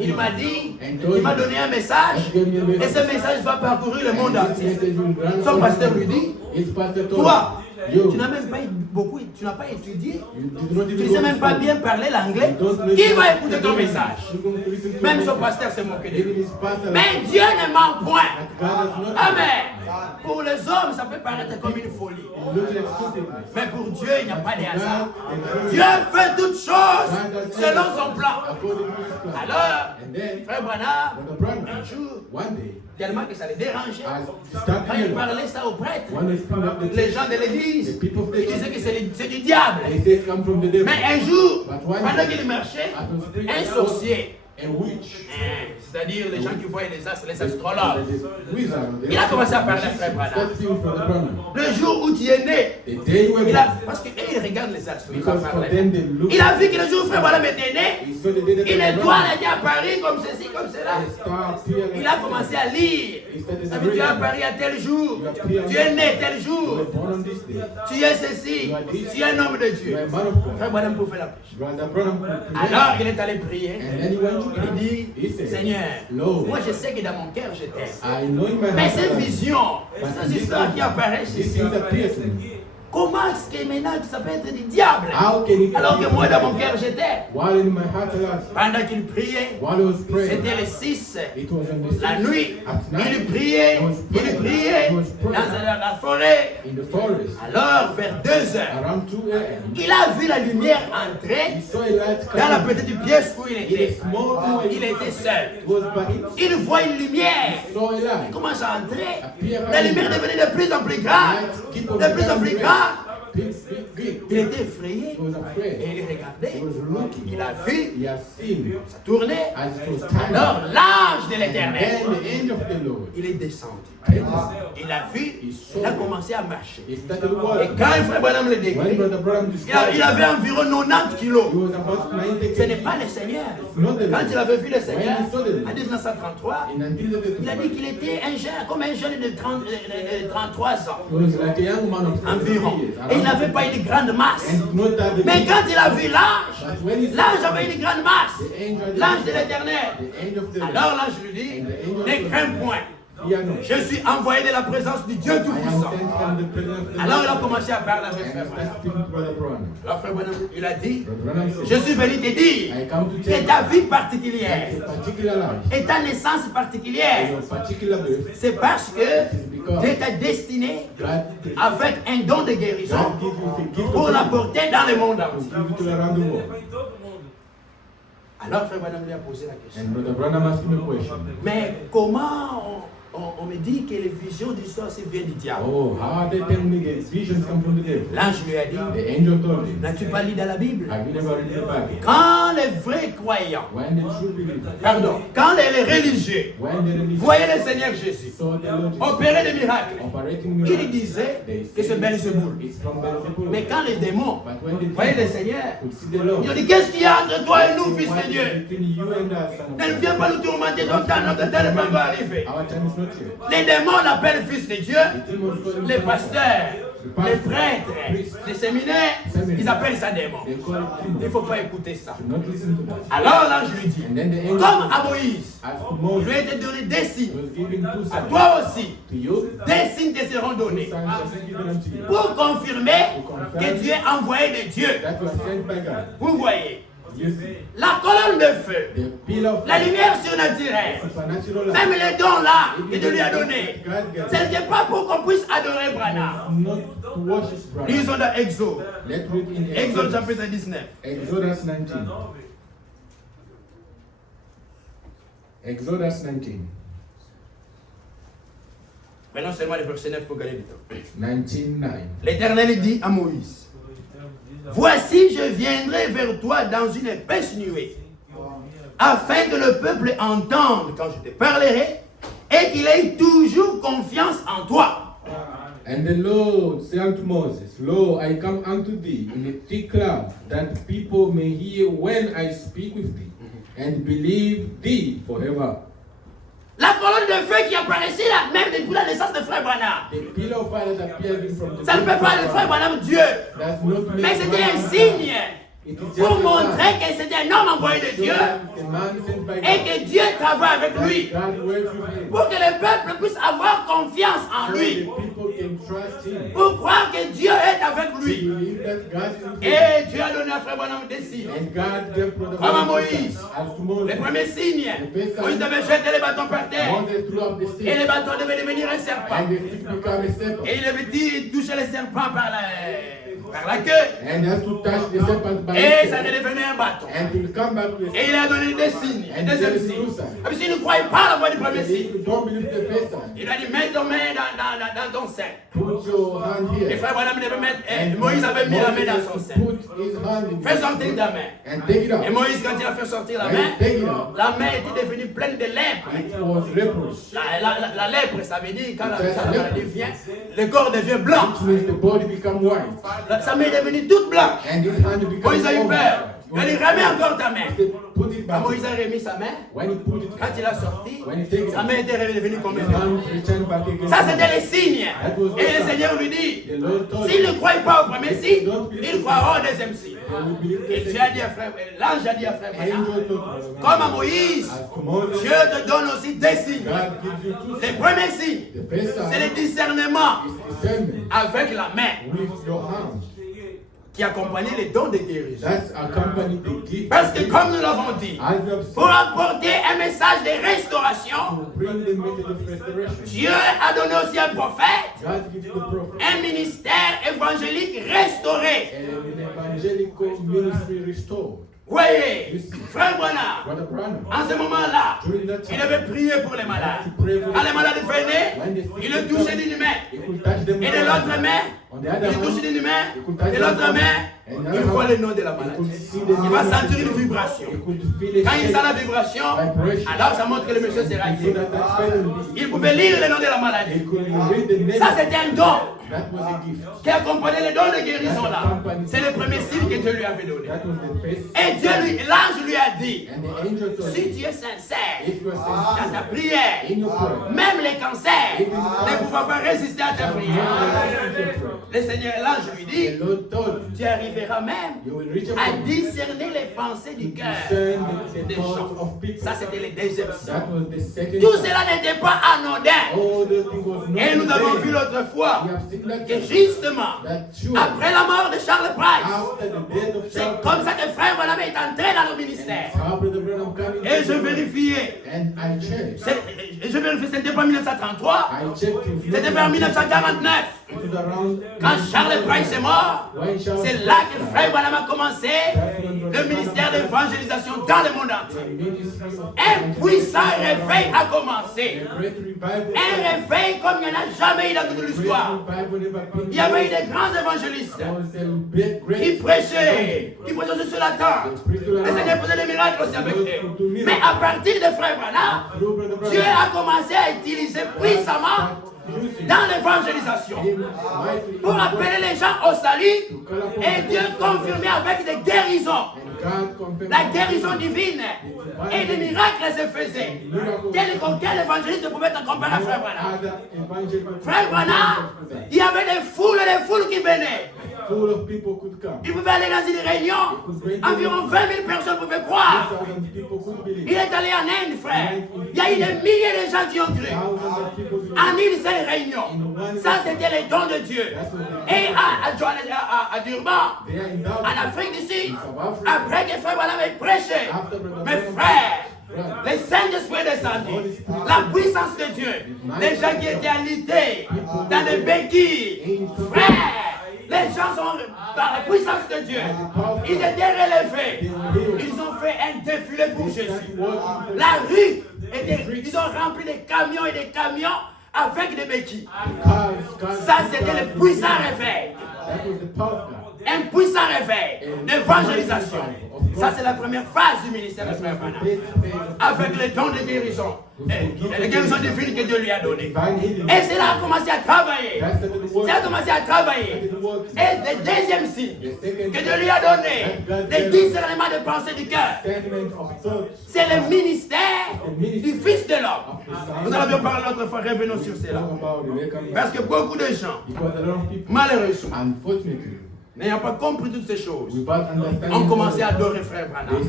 Il m'a dit, il m'a donné un message, et ce message va parcourir le monde entier. Son pasteur lui dit, toi, tu n'as même pas beaucoup, tu n'as pas étudié, tu ne sais même pas bien parler l'anglais. Qui va écouter ton message? Même son pasteur s'est moqué de lui. Mais Dieu ne ment point. Amen. Pour les hommes, ça peut paraître comme une folie. Mais pour Dieu, il n'y a pas de hasard. Dieu fait toutes choses selon son plan. Alors, Frère Branham, un jour, tellement que ça les dérangeait, quand il parlait ça aux prêtres, les gens de l'église, ils disaient que c'est du diable. Mais un jour, pendant qu'il marchait, un sorcier a witch. C'est-à-dire les gens qui voient les astres, les astrologues. The wizard. Il a commencé à parler à Frère Branham. Start speaking from the Branham. Le jour où tu es né, The day you were born, parce qu'ils regardent les astres. Il because for them they look. a vu que le jour où Frère Branham était né, He saw the day that une they were étoile born. était apparue comme ceci, comme cela. A star appeared like Il a commencé à lire. Ça veut dire, tu es apparu à tel jour. Tu es né tel You were jour. born on this day. Tu es ceci. Tu es un homme de You Dieu. are a man of God. Frère Branham pour faire la prêche. Brother Branham prayed. Alors il est allé prier. And then he went to Il pray. dit, He said, Seigneur, Lord, moi je sais que dans mon cœur je t'aime. I know in my Mais heart ces that visions, ces histoires qui apparaissent these ici, things appear to me. comment est-ce que maintenant ça peut être du diable? How can it Alors que appear moi to dans me? mon cœur j'étais. While in my heart alive, Pendant qu'il priait, while he was praying, c'était le 6, it was on the la nuit. at night, Il priait dans la forêt. in the forest, Alors vers 2 heures, around 2 a.m. il a vu la lumière He entrer saw a light dans la coming petite pièce où il in a était. small room. Il était seul. He was by himself. Il voit une lumière. He saw a Il light. commence à entrer. La lumière devenait de plus en plus grande. Keep on De plus en plus grande. big, big, Il big. était effrayé. He was afraid. Et il regardait. He was looking. Il a vu. He had seen Ça tournait. as it was time. Alors l'ange de And l'éternel, then the angel of the Lord il est descendu. came down. Il a vu. Il a commencé à marcher. He started Et walking. quand Frère Branham le When décrit, Brother Branham il described avait environ 90 kilos. he was about 90 Ce n'est pas le Seigneur. Not the Quand Lord. il avait vu le Seigneur When he saw the Lord. en 1933, In anticipated il a dit qu'il était un jeune, comme un jeune de 33 ans he was like a young man of 23 environ. years. Et il n'avait pas une grande masse. And did not have the Mais quand il a vu l'ange, But when he saw l'ange avait une grande masse. the angel, L'ange de l'éternel. the angel of the Lord, Alors l'ange lui dit, ne crains point. fear not. Je suis envoyé de la présence du Dieu I am Tout-Puissant. sent from the presence of the Alors il a Lord. commencé à parler avec And Frère I Branham. started speaking to Brother Branham. Alors Frère Branham, il a dit, Brother Branham said, je suis venu te dire I come to que tell ta you vie particulière that a particular life, et ta naissance particulière, your particular birth, c'est parce que Dieu t'a destiné God, avec un don de guérison God give you the gift pour of l'apporter dans le monde to entier. give it to around the world. Alors Frère Branham lui a posé la question. And Brother Branham asked him a question. Mais comment on me dit que les visions du soir viennent du diable? Oh, how they tell me the visions come from the devil? L'ange lui a dit, The angel told him, n'as-tu pas lu dans la Bible? have you never read the Bible? Quand les vrais croyants, When the true believers, pardon, quand les religieux when the religious voyaient le Seigneur Jésus saw the Lord Jesus opérer des miracles, operating ils miracles, disaient they que c'est said Belzéboul. it's from Beelzebub. Mais quand les démons But when the voyaient le demons Seigneur, could see the Lord, ils ont dit, qu'est-ce qu'il y a entre toi et nous, fils what de is Dieu? between you and us, son of Ne God? viens pas nous tourmenter, notre temps n'est pas encore arrivé. Our time is not yet. Les démons l'appellent fils de Dieu, The demons call him les son of God. pasteurs, les prêtres, les séminaires, ils appellent ça démon. They call it Il ne demons. faut pas écouter ça. Do not listen to that. Alors l'ange lui dit, And then the angel, comme à Moïse, as to il Moses, lui a été donné des signes, was given two à signs. toi aussi, To you, des signes te seront two donnés signs shall be given unto you. pour confirmer que tu es envoyé de Dieu. That was sent by God. Vous voyez, You see, la colonne de feu, the pillar of la lumière surnaturelle, supernatural même light, les dons là que Dieu lui a donnés, God ce n'était pas pour qu'on puisse adorer Branham. not to worship brother. Lisons dans Exode, Let's read in Exode Exodus, chapitre 19. Exodus 19. Exodus 19. Prenons seulement le verset 9 pour gagner du temps. 19:9. L'Éternel dit à Moïse, voici, je viendrai vers toi dans une épaisse nuée, afin que le peuple entende quand je te parlerai et qu'il ait toujours confiance en toi. And the Lord said unto Moses, Lo, I come unto thee in a thick cloud, that the people may hear when I speak with thee, and believe thee forever. La colonne de feu qui apparaissait là, même depuis la naissance de Frère Branham, The pillar of fire that appeared from the ça ne peut pas le Frère Branham Dieu, does not make mais c'était un man signe It is just pour a montrer sign. que c'était un homme envoyé de So Dieu that the man sent by et God, que Dieu travaille avec lui that God works with him. pour que le peuple puisse avoir confiance en So lui, the people can trust him. pour croire que Dieu est avec To lui. believe that God is with him. Et Dieu a donné à Frère Branham des signes. And God gave Brother Comme à Branham Moïse, as to Moses. les premiers signes, Moïse devait jeter les bâtons par terre Moses threw up the et les stick, bâtons devaient devenir un serpent. and the stick became a serpent. Et il devait toucher les serpents par la queue. And he has to touch the serpent by Et his ça tail. devenu un bâton. And he will come back to his Et il a donné des signes, un And deuxième there is signe. two signs. Et puis s'il ne croyait pas à la voix du premier If signe, you don't believe the first sign, il a dit mets ton main dans ton sein. put your hand Et here. frère Branham devait mettre, Moïse avait mis la main dans son sein. Put his hand in Fais sortir ta main. and take it Et out. Moïse, quand il a fait sortir la main, la main était devenue pleine de lèpre. It was leprous, La lèpre, ça veut dire quand la maladie vient, le corps devient blanc. which means the body become white. Sa main est devenue toute blanche. And his hand becomes Moïse a eu peur. Il a dit remets encore ta main. Put it Quand back. Moïse a remis sa main, When he put it, quand il a sorti, when he take sa it, main était devenue comme his elle. hand returned back again. Ça, c'était les signes. Et le Seigneur lui dit, The Lord told s'il him, ne croit pas au premier signe, il croira au deuxième signe. they will believe Et the Dieu a second. dit à frère, l'ange a dit à frère Branham, Angel told comme à Moïse, as to Moses, Dieu te donne aussi des signes. God gives you two Le signs. premier signe, The first c'est le sign discernement is discernment avec la main with your hand. qui accompagnait les dons de guérison. That's accompanied the gift. Parce que comme nous l'avons dit, As we have pour seen, apporter un message de restauration, to bring the message of restoration, Dieu a donné aussi un prophète, God gives the prophet un ministère évangélique restauré. an evangelical ministry restored. Voyez, frère Branham, Brother Branham, en ce moment-là, during that il time, devait prier pour les malades. Quand les malades venaient, il le touchait d'une main. he could touch them Et with de one l'autre hand. main, On the other il touche hand, d'une main. he could touch De them l'autre with main, and the il other voit hand, le nom de la he could maladie. see the Il va name of sentir une the- vibration. He could feel a Quand il sent la shake, vibration, vibration. alors ça montre que le monsieur sera So guéri. that that fellow, Il pouvait lire le nom de la he maladie. could read the name. Ça, c'était un don That was a gift. qui accompagnait les dons de guérison là. C'est le premier signe que Dieu lui avait donné. That was the first. Et Dieu l'ange lui a dit, And the angel told si him, tu es sincère if you are dans sincere ta prière, in your prayer, même les cancers ne pouvoir pas résister à ta prière. Le Seigneur, l'ange lui dit, the Lord told him, tu arriveras même you will reach a à point discerner les pensées du cœur discern the des thoughts gens. of people. Ça, c'était le deuxième signe. That was the second. Tout cela n'était pas anodin. All the things was not Et nous avons there. vu l'autre fois We have seen that que justement, that sure après la mort de Charles Price, after the death of c'est Charles, comme ça que frère Branham est entré dans le ministère. how Brother Branham came Et into je the world. vérifiais. And I checked. Je vérifiais, c'était pas 1933, I checked if c'était vers 1949. it was around Quand Charles Price est mort, when Charles c'est là que frère Branham a commencé le ministère d'évangélisation dans le monde entier. the ministry of Un puissant réveil a commencé. a great revival. Un réveil comme il n'y en a jamais eu dans toute Great l'histoire. revival never been. Il y avait eu des grands évangélistes There was a big, qui great prêchaient aussi sur la terre. Le Seigneur faisait des miracles aussi avec eux. Mais à partir de frère Branham, through Brother Dieu Branham. a commencé à utiliser puissamment dans l'évangélisation pour appeler les gens au salut et Dieu confirmait avec des guérisons. La guérison divine et des miracles se faisaient. Quel évangéliste ne pouvait être comparé à frère Branham? Frère Branham, il y avait des foules qui venaient. Full of people could come. Il pouvait aller dans une réunion. Environ 20 000 personnes pouvaient croire. 1,000 people could believe. Il est allé en Inde, frère. Il y a eu des milliers de gens qui ont cru. Thousands of people believe. En une seule réunion. Ça, c'était les dons de Dieu. Et à Durban, They are in doubt. en Afrique du Sud, après que frère Branham ait prêché, mes frères, les Saint-Esprit est descendu, la puissance de Dieu, les gens qui étaient alités dans les béquilles, frères, les gens sont par la puissance de Dieu, ils étaient relevés, ils ont fait un défilé pour Jésus. La rue ils ont rempli des camions et des camions avec des béquilles. Ça, c'était le puissant réveil. That was the power of God. Un puissant réveil d'évangélisation. Ça, c'est la première phase du ministère de Frère Branham. Avec les dons de guérison. Et les guérisons divines que Dieu lui a données. Et cela a commencé à travailler. Ça a commencé à travailler. Et le deuxième signe que Dieu lui a donné, le discernement de pensée du cœur, c'est le ministère du Fils de l'homme. Nous en avions parlé l'autre fois, revenons sur cela. Parce que beaucoup de gens, malheureusement, n'ayant pas compris toutes ces choses, ont commencé à adorer Frère Branham.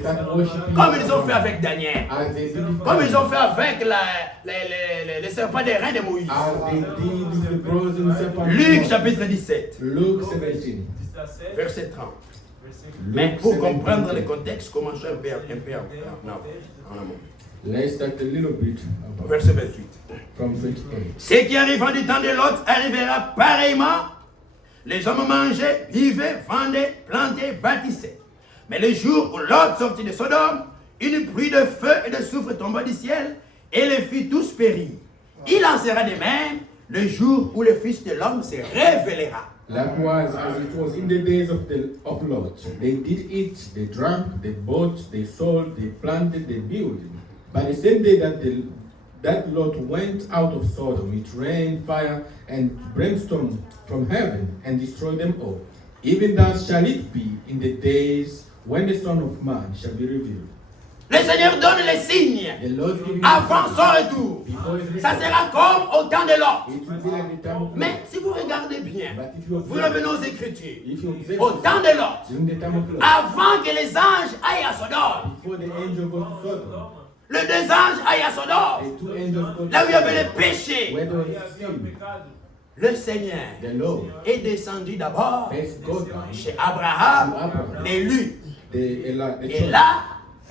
Comme ils ont fait avec Daniel. Comme ils ont fait avec les serpents des reins de Moïse. Luc chapitre 17. Verset 30. Mais pour comprendre le contexte, commençons un peu en amont. Let's start a little bit Verset 28. from 28. Ce qui arrive en du temps de l'autre arrivera pareillement Les hommes mangeaient, vivaient, vendaient, plantaient, bâtissaient. Mais le jour où Lot sortit de Sodome, une pluie de feu et de soufre tomba du ciel et les fit tous périr. Il en sera de même le jour où le Fils de l'homme se révélera. Likewise, as it was in the days of Lot, they did eat, they drank, they bought, they sold, they planted, they built. But the same day that Lot went out of Sodom, it rained fire and brimstone from heaven and destroyed them all. Even thus shall it be in the days when the Son of Man shall be revealed. Le Seigneur donne les signes The Lord giving avant son retour. before his Ça return. sera comme au temps de Lot. It will be like the time of Mais Lot. si vous regardez bien, But if you vous observe, revenez aux Écritures. if you observe Au temps de Lot, during the time of Lot, avant que les anges aillent à Sodome, before the angel go to Sodom, les deux anges aillent à Sodome, the two angels go to là où il y avait Sodom, le péché, where there was sin, le Seigneur the Lord est descendu d'abord first go down chez Abraham, l'élu. the Et church. là,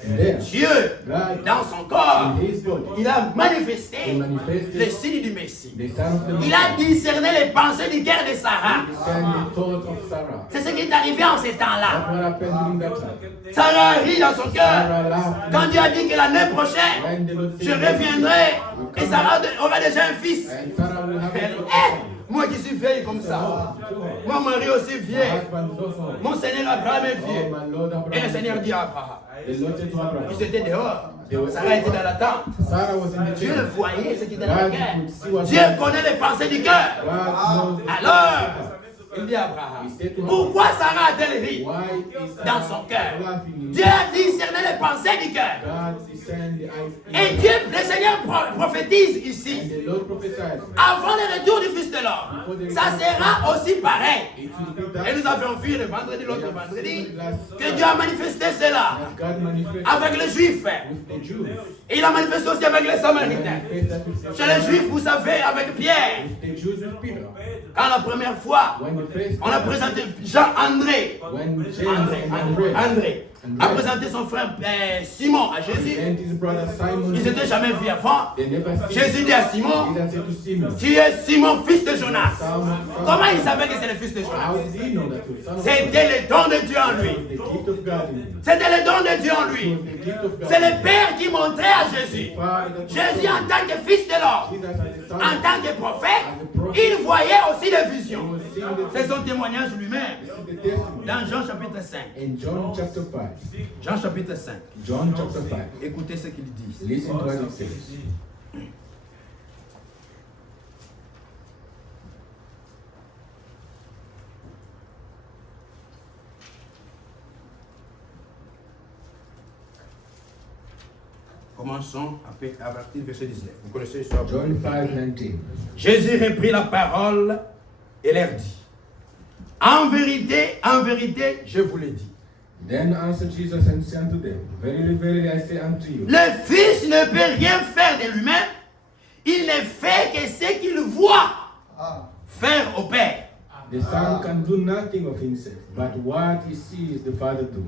And there, Dieu, God, dans son corps, in his body, il a manifesté he manifested le signe du Messie. the son of the Il a discerné les pensées du cœur de Sarah. He discerned the thoughts of Sarah. C'est ce qui est arrivé en ces That's temps-là. what happened during that time. Sarah rit dans son cœur. Sarah laughed. Quand Dieu a dit que l'année prochaine, When the Lord je said, reviendrai et Sarah aura déjà un fils. and Sarah will have Elle, a Eh, moi qui suis vieille comme ça, mon mari aussi My vieille, husband is also. mon Seigneur Abraham est Oh, vieux. my Lord Et le Seigneur Abraham. dit à Abraham, The Lord said to Abraham. ils étaient dehors. Sarah était dans la tente. Sarah was in the Dieu tent. voyait ce qui était dans le God cœur. could see what Dieu connaît les pensées du cœur. God knows. Alors, il dit à Abraham, pourquoi Sarah a-t-elle ri Why is dans Sarah son cœur? laughing? Dieu a discerné les pensées du cœur. God discerned the eyes. Et Dieu, le Seigneur prophétise And ici, the Lord prophesied. avant le retour du Fils de l'homme, ça sera aussi pareil. It will be Et that. nous avions vu le vendredi, l'autre vendredi, que Dieu a manifesté cela That God manifested avec les Juifs. with the Jews. Et il a manifesté aussi avec les Samaritains. Manifested that with the Chez les Juifs, vous savez, avec Pierre, with the Jews with Peter. quand la première fois, When the first on a présenté Jean-André. when James and André a présenté son frère Simon à Jésus. and his brother Simon, Ils n'étaient jamais vus avant. they never seen. Jésus dit à Simon, Jesus said to Simon, tu es Simon, fils de Jonas. son of Comment il savait que c'est le fils de Jonas? How did he know that was son of C'était le don de Dieu en lui. the gift of God in him? C'était le don de Dieu en It lui. was the gift of God. C'est le Père qui montrait à Jésus. Father that Jésus, was en tant que fils de l'homme, Jesus as the son en of tant que prophète, il voyait aussi des visions. C'est son témoignage lui-même. This is the testimony. Dans Jean chapitre 5. In John chapter 5. Jean chapitre 5. John chapter 5. Écoutez ce qu'il dit. Listen to what it says. Commençons à partir du verset 19. Vous connaissez l'histoire. John 5:19. Jésus reprit la parole et leur dit, en vérité, je vous l'ai dit. Then answered Jesus and said unto them, Verily, verily, I say unto you, Le Fils ne peut rien faire de lui-même. Il ne fait que ce qu'il voit faire au Père. the Son can do nothing of himself, but what he sees the Father do.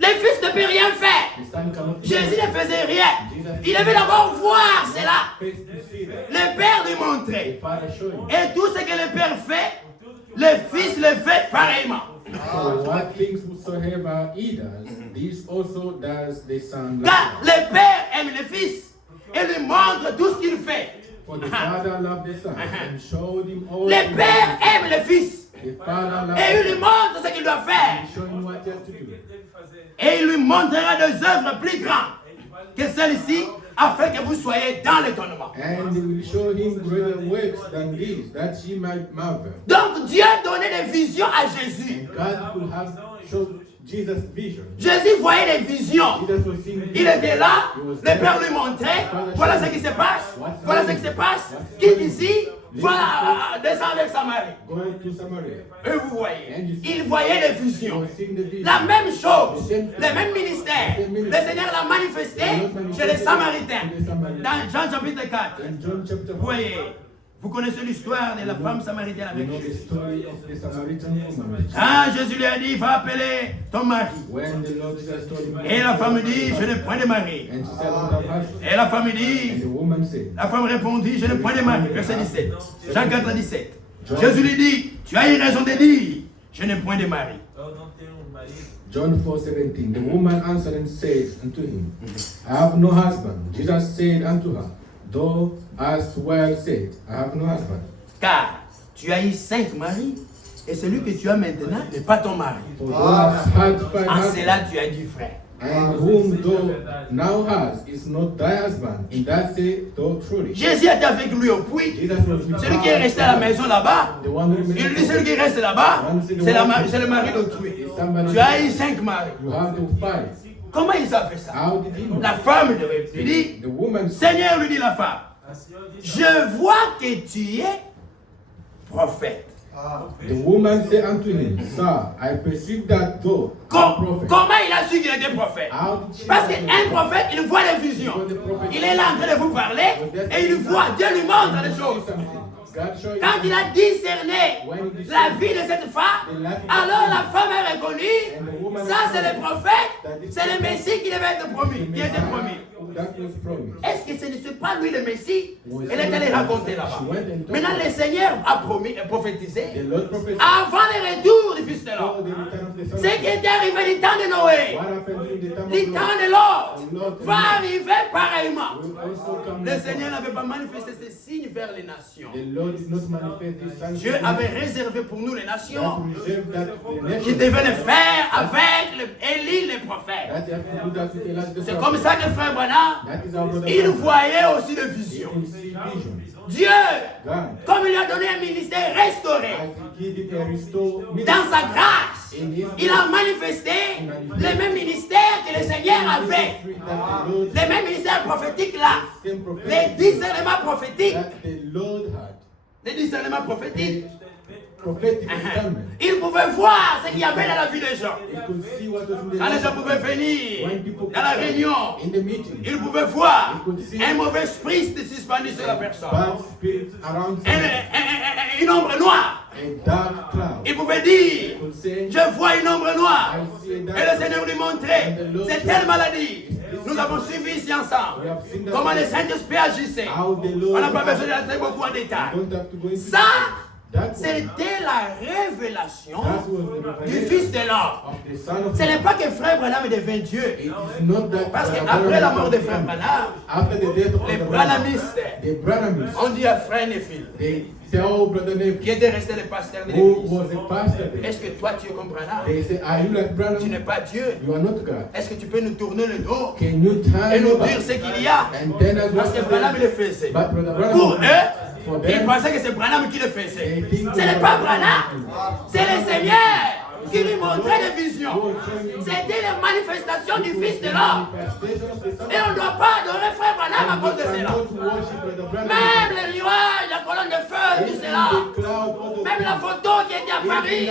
Le Fils ne peut rien faire. The Son cannot do Jésus ne nothing. faisait rien. Il devait d'abord voir cela. Face to see that. Le Père lui The montrait. Father showed him. Et tout ce que le Père fait, le Fils le fait pareillement. For what things whatsoever he does, this also does the Son Car likewise. le Père aime le Fils et lui montre tout ce qu'il fait. For the Father loved the Son and showed him all Le things. Père aime le Fils The Father loved et il the lui montre ce qu'il doit faire. Son, showing him what he has to do. Et il lui montrera des œuvres plus grandes que celles-ci, afin que vous soyez dans l'étonnement. And he will show him greater works than these, that he might marvel. Donc Dieu donnait des visions à Jésus. God could have showed Jesus vision. Jésus voyait des visions. Jesus was seeing Il était là, He was le there. Père lui montrait, voilà ce qui se passe, voilà ce qui se passe, quitte ici, voilà, descend avec Samarie. Go to Samaria. Et vous voyez, il voyait des He visions. was seeing the vision. La même chose, le même ministère. Le Seigneur l'a manifesté chez les Samaritains. Dans Jean chapitre 4, In John chapter vous 4, voyez, vous connaissez l'histoire de la femme samaritaine we avec know the Jésus. story of the Samaritan woman. Quand Jésus lui a dit, va appeler ton mari. When the Lord Jesus told him, Et la femme dit, je n'ai point de mari. and she said, "What have husband?" Et la femme And dit, the woman said, la femme répondit, je n'ai point de mari. Verset 17. Jean 4, 17. Jésus lui dit, tu as eu raison de dire, je n'ai point de mari. John 4:17. The woman answered and said unto him, I have no husband. Jesus said unto her, Thou hast well said, I have no husband. Car tu as eu 5 maris, et celui que tu as maintenant n'est pas ton mari. For thou hast had 5 En husbands, cela tu as dit frère. and whom thou now hast is not thy husband. In that say thou truly. Jésus était avec lui au puits. Jesus was with Celui qui est resté à la maison là-bas, The one who il remained dit celui qui reste là-bas, c'est le mari d'autrui. Tu as eu 5 maris. You have to fight. Comment il a fait ça? How did he know? La femme lui dit, The woman Seigneur, lui dit la femme, je vois que tu es prophète. The woman said unto him, Sir, I perceive that thou art a prophet. Comment il a su qu'il était prophète? How did she Parce know qu'un prophète, il voit les visions. Il est là en train de vous parler et il voit, Dieu lui montre des choses. God showed Quand il a discerné la vie de cette femme, alors la femme a reconnu, ça c'est le prophète, c'est le Messie qui devait être promis, qui était promis. that was promised. Est-ce que ce n'est pas lui le Messie? Elle est allée raconter là-bas. Maintenant le Seigneur a promis et prophétisé The Lord prophesied avant le retour du Fils de for l'homme. the return of the Son Ce of qui était arrivé du temps de Noé, What happened in the time du of temps Lot de l'autre, va arriver pareillement. will also come. Le Seigneur n'avait pas manifesté ses signes vers les nations. The Lord did not manifest his signs Dieu avait réservé pour nous les that nations reserved that the qui nation devaient le faire avec Élie le prophète. that you have to do that with Elijah the C'est prophet. comme ça que frère Branham, That is our brother il Branham. voyait aussi des visions. He see vision. Dieu, God comme il lui a donné un ministère restauré, has given him a restore dans sa grâce, il a manifesté le même ministère que le Seigneur avait. Le même ministère prophétique là, les discernements prophétiques, that the Lord had. les discernements prophétiques. Prophetic discernment. Il pouvait voir ce qu'il y avait dans la vie des gens. He could see what was in the Quand les gens life. pouvaient venir dans la réunion, In the meeting, ils pouvaient voir un mauvais esprit se suspendu sur la personne. bad spirits around him, Une ombre noire. a dark cloud. Il pouvait dire, Could say, je vois une ombre noire. I see a Et dark le Seigneur lui montrait, c'est telle maladie. Nous avons suivi ici ensemble comment le Saint-Esprit agissait. how the On Lord. n'a pas besoin d'entrer beaucoup en détail. Don't have to go into Ça, that. c'était la révélation That was the du revelation Fils de l'homme. of the Son of Ce n'est God. pas que Frère Branham devint Dieu. It is not that. Parce qu'après la mort de Frère Branham, after the death of les the Branhamistes the Branhamites, ont dit à Frère Néphile, they tell Brother Neville, qui était resté le pasteur de who l'église, was a pastor there, est-ce que toi tu es comme Branham? they say, are you like Tu n'es Branham? pas Dieu. You are not God. Est-ce que tu peux nous tourner le dos Can you et turn nous over dire ce qu'il y a? and then as Parce que Branham le well? faisait. But Brother Branham, Pour eux, for ils them, pensaient que c'est Branham qui le faisait. they think Ce n'est pas Branham, c'est le Seigneur qui lui montrait des visions. C'était les manifestations du Fils de l'homme. Et on ne doit pas adorer Frère Branham à cause de cela. Même les nuages, la colonne de feu, tout cela, même la photo qui était à Paris,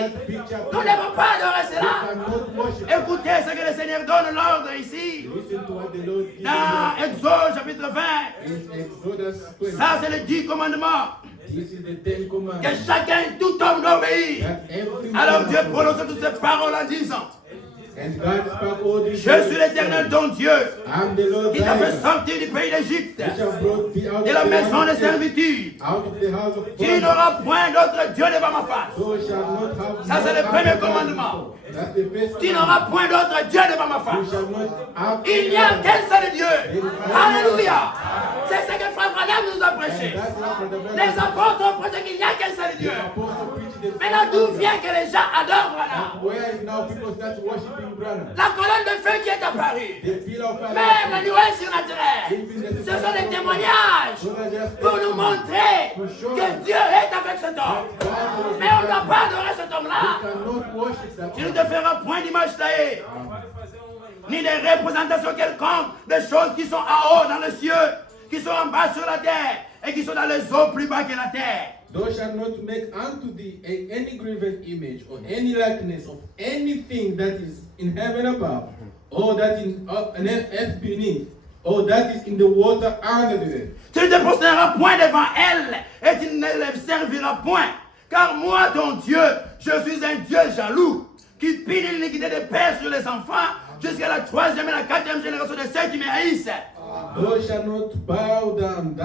nous ne devons pas adorer cela. Écoutez ce que le Seigneur donne l'ordre ici, dans Exode chapitre 20. Ça, c'est le 10 commandements. Que chacun, tout homme doit obéir. Alors Dieu prononce toutes ces paroles en disant, je suis l'Éternel ton Dieu, qui t'a fait sortir du pays d'Égypte, de la maison de servitude. Tu n'auras point d'autre Dieu devant ma face. Ça, c'est le premier commandement. Tu n'auras point d'autre Dieu devant ma face. Il n'y a qu'un seul Dieu. Alléluia. C'est ce que Frère Branham nous a prêché. Les apôtres ont prêché qu'il n'y a qu'un seul Dieu. Maintenant, d'où vient que les gens adorent Branham? La colonne de feu qui est apparue, même le nuage surnaturel, ce sont des témoignages pour nous montrer que Dieu est avec cet homme. Mais on ne doit pas adorer cet homme-là. Tu ne te feras point d'image taillée, ni des représentations quelconques des choses qui sont en haut dans les cieux, qui sont en bas sur la terre, et qui sont dans les eaux plus bas que la terre. Thou shalt not make unto thee any graven image or any likeness of anything that is in heaven above, or that in earth beneath, or that is in the water under the earth. Tu ne te prosterneras point devant elle, et tu ne les serviras point. Car moi, ton Dieu, je suis un Dieu jaloux, qui pine l'iniquité des pères sur les enfants, jusqu'à la 3e et la 4e génération de ceux qui me haïssent. Thou shalt not bow down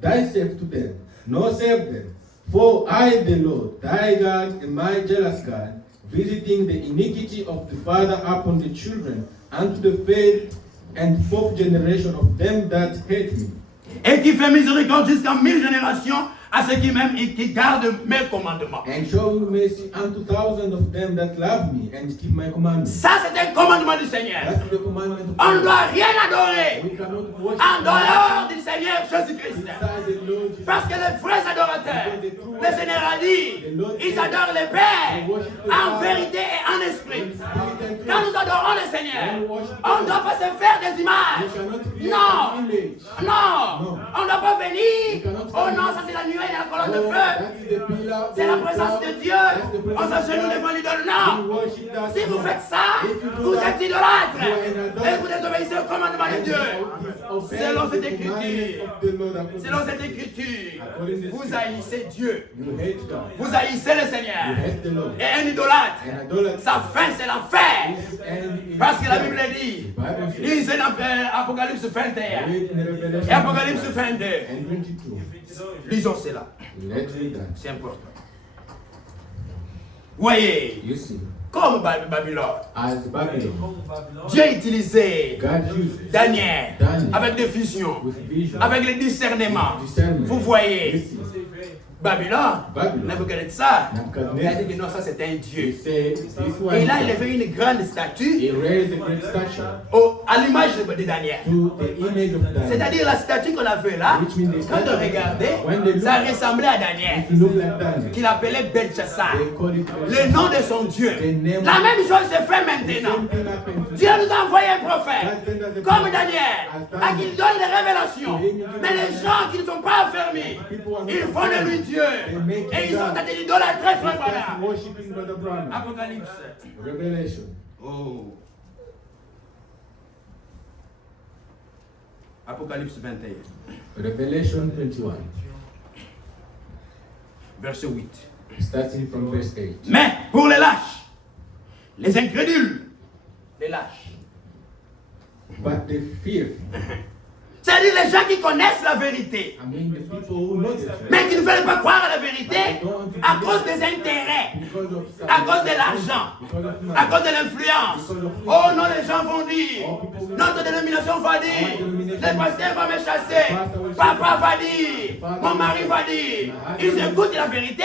thyself to them, nor serve them, For I, the Lord, thy God, am my jealous God, visiting the iniquity of the father upon the children, unto the third and fourth generation of them that hate me. Et qui fait miséricorde jusqu'à 1000 générations à ceux qui m'aiment et qui gardent mes commandements. And showing mercy unto thousands of them that love me and keep my commandments. Ça, c'est un commandement du Seigneur. That's the commandment of On ne God. doit rien adorer We cannot worship en God dehors du Seigneur Jésus-Christ. beside the Lord Jesus. Parce que les vrais adorateurs, le Seigneur a dit, ils adorent le Père en vérité et en esprit. Quand nous adorons le Seigneur, on ne doit pas se faire des images. Non, non, on ne doit pas venir. Oh non, ça c'est la nuée et la colonne de feu. C'est la présence de Dieu. On s'agenouille devant l'idole. Non. Si vous faites ça, vous êtes idolâtre. Et vous désobéissez au commandement de Dieu. Selon cette écriture, selon cette écriture, vous haïssez Dieu. Vous haïssez le Seigneur. Et un idolâtre, sa fin c'est l'enfer. Parce que la Bible dit, lisez dans Apocalypse 21 et Apocalypse 22. Lisons cela. C'est important. Voyez, comme Babylone, Dieu a utilisé Daniel avec des visions, avec le discernement. Vous voyez, Babylone, Nebuchadnezzar, il a dit que non, ça c'est un Dieu. Et là, il a fait une grande statue à l'image de Daniel. C'est-à-dire la statue qu'on a fait là, quand on regardait, ça ressemblait à Daniel, qu'il appelait Belchassar, le nom de son Dieu. La même chose se fait maintenant. Dieu nous a envoyé un prophète, comme Daniel, à qui il donne des révélations. Mais les gens qui ne sont pas affermis, ils font de lui Dieu. Et ils ont été idolâtrés, frère Branham. Apocalypse. Revelation. Oh. Apocalypse 21. Revelation 21. Verset 8. Starting from verse 8. Mais pour les lâches, les incrédules, les lâches. But the fearful, C'est-à-dire les gens qui connaissent la vérité, I mean the people who know the truth, mais qui ne veulent pas croire à la vérité à cause des intérêts, à cause de l'argent, à cause de l'influence. Oh non, les gens vont dire, notre dénomination va dire, le pasteur va me chasser, papa va dire, mon mari va dire. Ils écoutent la vérité,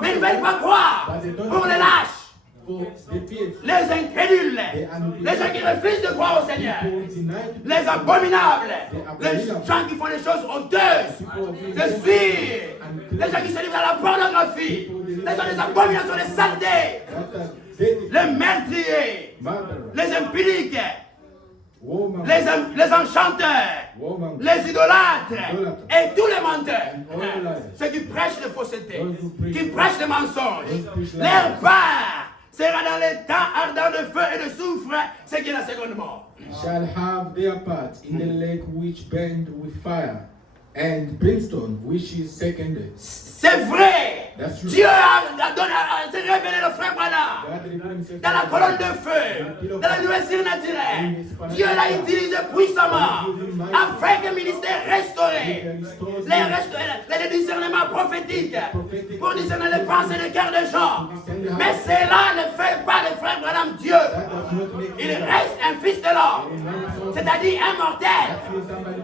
mais ils ne veulent pas croire. Pour les lâches, for the fearful, les incrédules, les gens qui refusent de croire au Seigneur, les abominables, les gens qui font des choses honteuses, les filles, les gens qui se livrent à la pornographie, les gens des abominations, des saletés, les meurtriers, les impudiques, les enchanteurs, les idolâtres et tous les menteurs, ceux qui prêchent les faussetés, qui prêchent les mensonges, leur part sera dans les temps ardents de feu et de soufre, ce qui est la seconde mort. shall have their part in the lake which burned with fire, and brimstone which is seconded. C'est vrai. That's true. Dieu a s'est révélé le frère Branham God revealed himself dans la colonne de feu, dans la nouvelle surnaturelle. Dieu l'a utilisé puissamment afin que le ministère restauré, les discernements prophétiques pour discerner les pensées des cœurs des gens. Mais cela ne fait pas le frère Branham Dieu. Il reste un fils de l'homme, c'est-à-dire un mortel,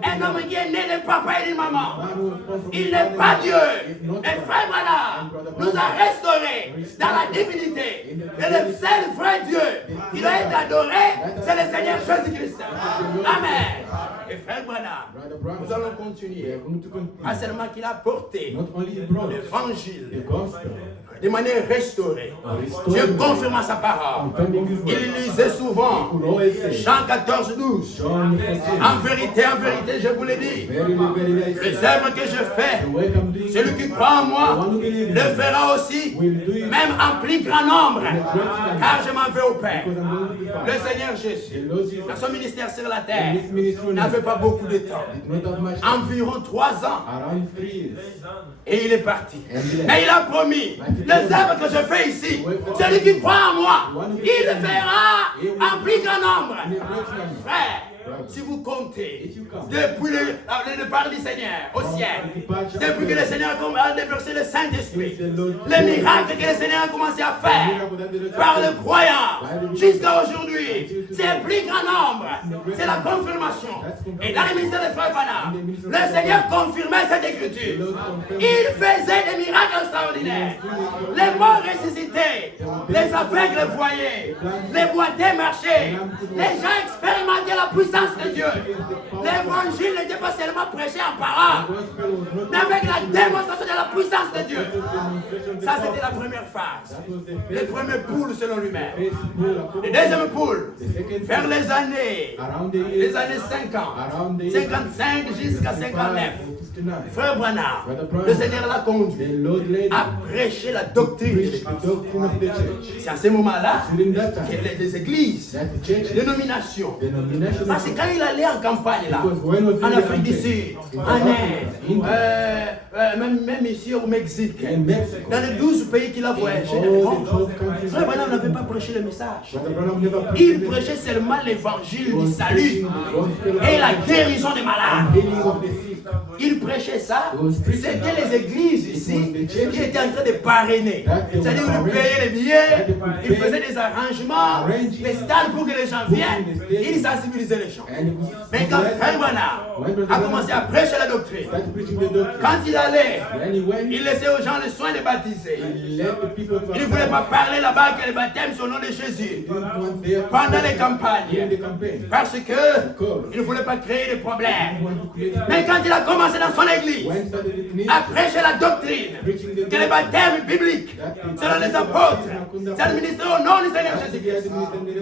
un homme qui est né de papa et de maman. Il n'est pas Dieu. Et frère Branham nous a restaurés dans la divinité. Et le seul vrai Dieu qui doit être adoré, c'est le Seigneur Jésus-Christ. Amen. Et frère Branham, nous allons continuer à seulement qu'il a porté l'évangile de manière restaurée. Dieu confirma sa parole. Il lisait souvent Jean 14, 12. En vérité, je vous l'ai dit, les œuvres que je fais, celui qui croit en moi le fera aussi, même en plus grand nombre, car je m'en vais au Père. Le Seigneur Jésus, dans son ministère sur la terre, n'avait pas beaucoup de temps, environ 3 ans, et il est parti. Mais il a promis, les œuvres que je fais ici, celui qui croit en moi, il le fera en plus grand nombre. Frère, si vous comptez If you count. depuis le départ du Seigneur au ciel, the departure of depuis que the le Lord, Seigneur a déversé le Saint-Esprit, since the Lord les miracles que le Seigneur a commencé à faire par le croyant jusqu'à aujourd'hui, c'est un plus grand nombre, c'est la confirmation. Et dans le ministère de Frère Branham, le Seigneur confirmait cette écriture. Il faisait des miracles extraordinaires. Les morts ressuscités, les aveugles voyaient, les boiteux marchaient, les gens expérimentaient la puissance de Dieu. L'évangile n'était pas seulement prêché en parole, mais avec la démonstration de la puissance de Dieu. Ça, c'était la première phase. Le premier poule selon lui-même. Le deuxième poule, vers les années 50, 55 jusqu'à 59. Frère Branham, le Seigneur l'a conduit à prêcher la doctrine de l'Église. C'est à ce moment-là que les églises, les dénominations, parce que quand il allait en campagne là, en Afrique du Sud, en Inde, même ici au Mexique, dans les 12 pays qu'il a voyagé dans le monde, Frère Branham n'avait pas prêché le message. Il prêchait seulement l'évangile du salut et la guérison des malades. Il prêchait ça, c'était les églises ici qui étaient en train de parrainer. C'est-à-dire qu'ils payaient les billets, ils faisaient des arrangements, des stades pour que les gens viennent, ils sensibilisaient les gens. Mais quand Frère Branham a commencé à prêcher la doctrine, quand il allait, il laissait aux gens le soin de baptiser. Il ne voulait pas parler là-bas que le baptême sur le nom de Jésus pendant les campagnes, parce qu'il ne voulait pas créer de problèmes. Mais quand il a commencé dans son église à prêcher la doctrine que le baptême biblique, selon les apôtres, c'est le ministère au nom du Seigneur Jésus-Christ,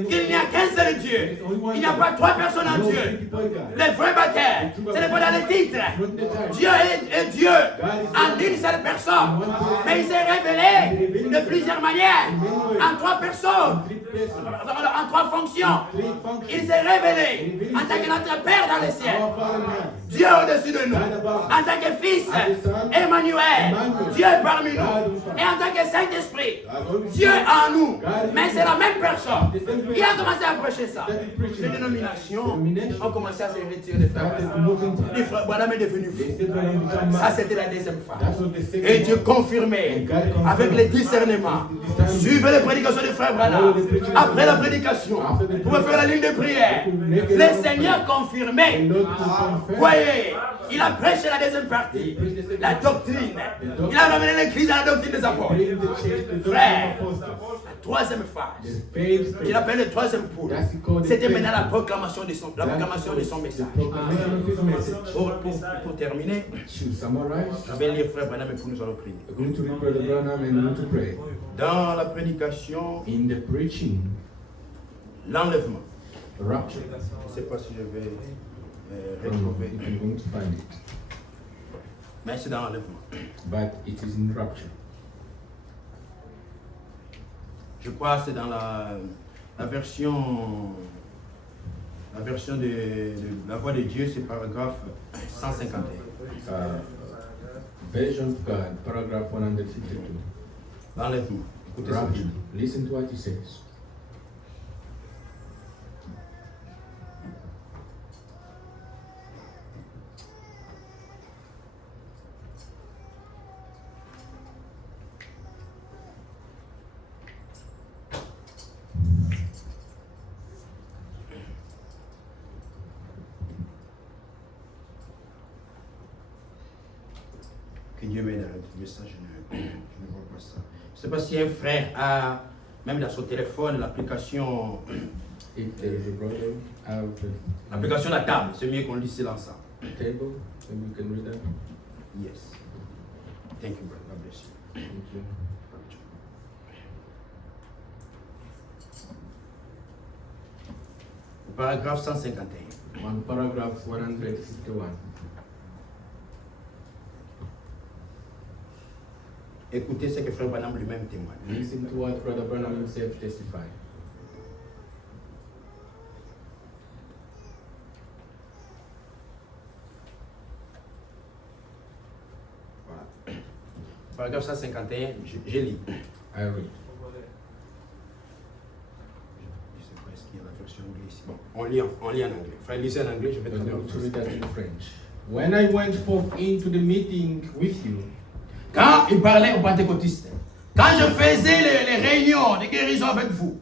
qu'il n'y a qu'un seul Dieu, il n'y a pas trois personnes en Dieu. Le vrai baptême, ce n'est pas dans les titres. Dieu est Dieu en une seule personne, mais il s'est révélé de plusieurs manières, en trois personnes, en trois fonctions. Il s'est révélé en tant que notre Père dans les cieux, Dieu au-dessus de nous, en tant que Fils, Emmanuel, Dieu parmi nous, et en tant que Saint-Esprit, Dieu en nous, mais c'est la même personne. Il a commencé à prêcher ça. Les dénominations ont commencé à se retirer des frères. Les frères Branham est devenu fou. Ça, c'était la deuxième phase. Et Dieu confirmait avec les discernements. Suivez les prédications des frères Branham. Après la prédication, vous pouvez faire la ligne de prière. Le Seigneur confirmait. Voyez, il a prêché la deuxième partie, la doctrine. Il a ramené l'église à la doctrine des apôtres. Frère, la troisième phase, qu'il appelle le troisième pôle, c'était maintenant la proclamation de son message. Pour terminer, je vais lire Frère Branham et pour nous allons prier. Dans la prédication, l'enlèvement. Je ne sais pas si je vais retrouver. Mais c'est dans l'enlèvement. But it is in rapture. Je crois que c'est dans la version de la voix de Dieu, c'est paragraphe 151. Version of God, paragraph 152. L'enlèvement. Écoutez ça. Rapture. Listen to what he says. Que Dieu m'aide à retrouver ça, je ne vois pas ça. Je ne sais pas si un frère a, même dans son téléphone, l'application. If there is a brother out L'application de la table, c'est mieux qu'on lit c'est l'ensemble. table, then we can read that. Yes. Thank you, brother. God bless you. Thank you. Paragraphe 151. On paragraph 151. Écoutez ce que Frère Branham lui-même témoigne. Listen to what Brother Branham himself testified. Voilà. Paragraphe 151, je lis. I read. Je ne sais pas, est-ce qu'il y a la version anglaise ici? Bon. On lit en anglais. Frère, lisez en anglais, je vais I'm traduire en going to read français. that in French. When I went forth into the meeting with you, Quand il parlait aux pentecôtistes, quand je faisais les réunions de guérison avec vous,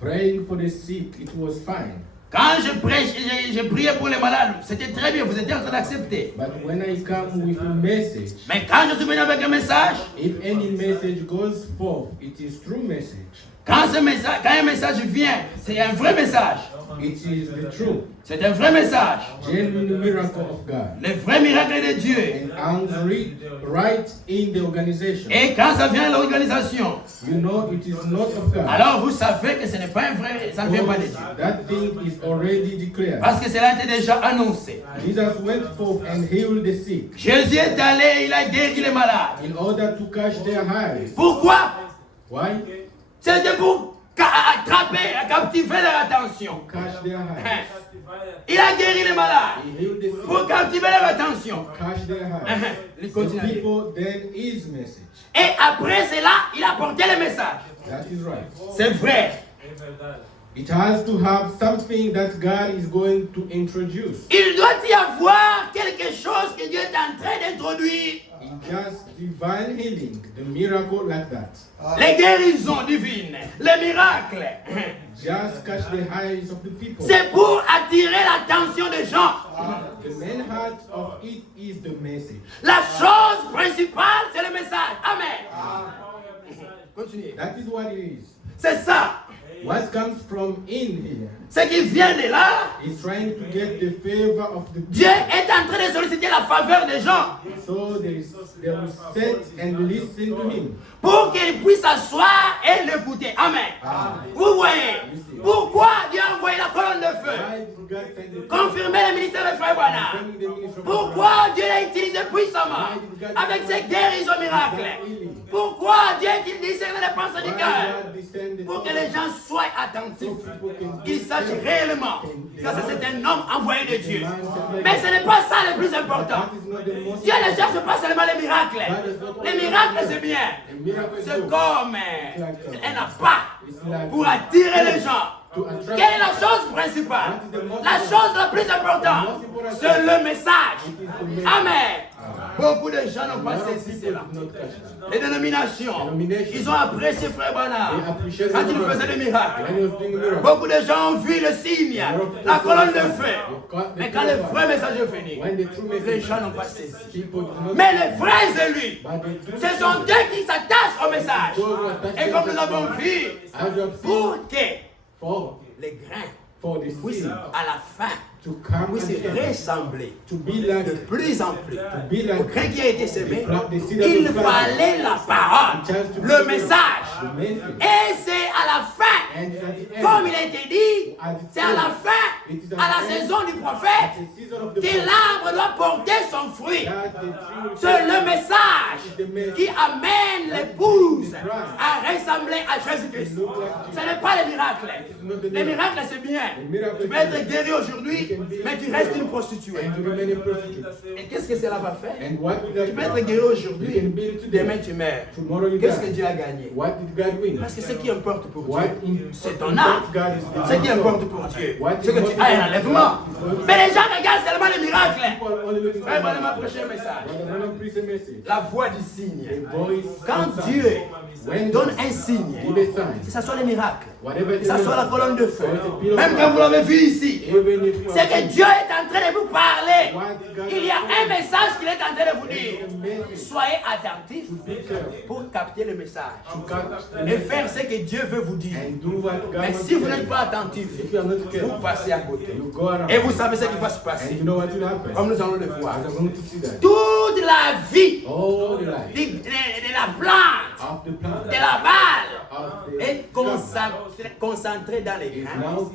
praying for the sick, it was fine. quand je prêche, je priais pour les malades, c'était très bien, vous étiez en train d'accepter. But when I come with a message, Mais quand je suis venu avec un message, if any message goes forth, it is true message. quand un message vient, c'est un vrai message. It is the truth, C'est un vrai message. genuine miracle of God. Le vrai miracle de Dieu. And right in the organization. Et quand ça vient à l'organisation, You know it is not of God. alors vous savez que ce n'est pas un vrai, ça ne vient pas de Dieu. That thing is already declared. Parce que cela a été déjà annoncé. Jesus went forth and healed the sick Jésus est allé, il a guéri les malades. in order to catch their eyes. Pourquoi? Why? C'était pour attraper, captiver leur attention. Catch their eyes. Il a guéri les malades He healed the sick. pour captiver leur attention. Catch their eyes. Il The continue. people then his message. Et après cela, il a porté le message. That is right. C'est vrai. It has to have something that God is going to introduce. Il doit y avoir quelque chose que Dieu est en train d'introduire. In just divine healing, the miracle like that. Les guérisons divines, les miracles. Just catch the eyes of the people. C'est pour attirer l'attention des gens. The main heart of it is the message. La chose principale, c'est le message. Amen. Continuez. That is what it is. C'est ça. What comes from in here Ce qui vient de là, is trying to get the favor of the Dieu people. est en train de solliciter la faveur des gens So they will sit and listen to him. pour qu'ils puissent s'asseoir et l'écouter. Amen. Vous voyez pourquoi Dieu a envoyé la colonne de feu? Why did God send the Confirmer le ministère de Frère Branham. sending the ministry of Pourquoi Dieu l'a utilisé puissamment avec ses guérisons miracles? Pourquoi Dieu a-t-il discerné les pensées du Why cœur? God descended Pour que les gens soient attentifs, so people can qu'ils sachent réellement que c'est un homme envoyé de Dieu. Mais ce n'est pas ça le plus important. That is not the most Dieu ne cherche pas seulement les miracles. Les miracles, c'est bien. The miracle is C'est good. comme un appât pour attirer les gens. Quelle est la chose principale? La chose la plus importante, c'est le message. Amen. Beaucoup de gens n'ont pas saisi cela. Les dénominations, ils ont apprécié Frère Branham quand il faisait des miracles. When he was doing a miracle, Beaucoup de gens ont vu le signe, la colonne de feu. Mais quand le vrai message est venu, when the true les message, gens n'ont pas saisi. people do not Mais les vrais élus, but the true ce sont eux qui s'attachent au message. Et comme nous avons vu, as you have seen, pour que for les grains for the puissent seed à la fin to come puissent again, ressembler to be like de plus en plus be au like grain qui a été semé. the seed that Il was planted. fallait la parole, le message. The message. Et c'est à la fin, And it's at the end, comme il a été dit, c'est à la fin, à la saison du prophète, the season of the que l'arbre doit porter son fruit. that the tree C'est le message qui amène l'épouse à ressembler à Jésus-Christ. Ce n'est pas les miracles. Les miracles, c'est bien. Tu peux être guéri aujourd'hui, mais tu restes une prostituée. and to remain a prostitute. Et qu'est-ce que cela va faire? And what did Tu peux that être guéri aujourd'hui, You can be it today. demain tu meurs. Tomorrow you Qu'est-ce que die. Dieu a gagné? What did God win? Parce que ce qui importe pour What Dieu, in c'est ton âme. God is Ce qui importe pour Dieu, What c'est que tu aies un enlèvement. Mais les gens regardent seulement les miracles. People only looking for Frère Branham a God. prêché un message. When the Branham preach a message, La voix du signe. a voice Quand outside. Dieu When donne un signe, give a sign, que ce soit les miracles, whatever que ce soit la colonne de feu, pillar même of quand vous fire, l'avez vu ici, even if you c'est que Dieu est en train de vous parler. what God Il y a un message qu'il est en train de vous dire. a message Soyez attentifs be careful pour capter le message to catch the et message faire ce que Dieu veut vous dire. and do what God Mais wants si to vous tell n'êtes you. pas attentif, If you are not vous careful, passez à côté. you go around Et vous savez ce qui va se and passer. you know what will happen. Comme nous allons le voir. As I'm going to see that. Toute la vie All the life de la plante, of the plant de la balle, of the est concentrée dans les is grains. now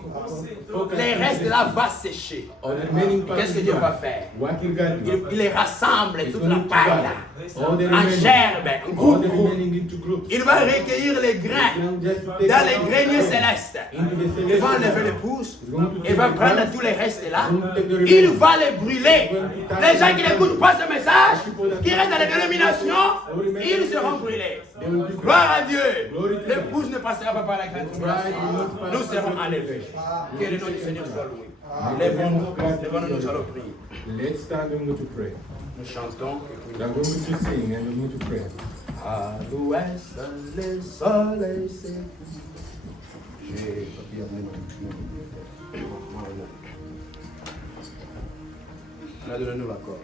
focused Les on restes the- là va sécher. on the remaining part Qu'est-ce of que the Dieu va plant. faire? What will God do? Il les rassemble, He's toute la going to paille gather là, all the en remaining, gerbe, en all groupe, the groupe. remaining into groups. Il va recueillir les grains Just to take dans it les out greniers there célestes. into the Il va celestial enlever les realm. pousses, il va prendre tous les restes là, Il il va les brûler. Les gens qui n'écoutent pas ce message, qui restent dans les dénominations, ils seront brûlés. They will be Gloire à Dieu. Glory to L'épouse ne passera pas par la grande tribulation. Nous serons enlevés. Que le nom du Seigneur soit loué. Lèvons-nous, nous allons prier. Let's stand and go to pray. Nous chantons. We are going to sing and we go to pray. À l'ouest, le soleil s'est couché. On a donné l'accord.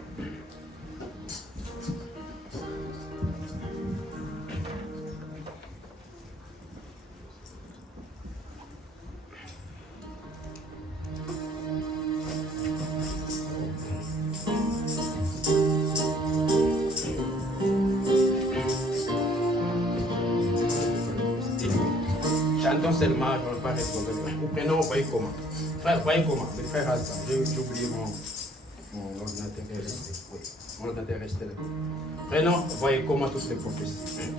Chantons seulement, je ne vais pas répondre. Ou prenons, voyez comment. Frère, voyez comment. Le frère Hassan, j'ai oublié mon ordinateur est resté. Oui, mon ordinateur est resté là. Prenons, voyez comment toutes les prophéties.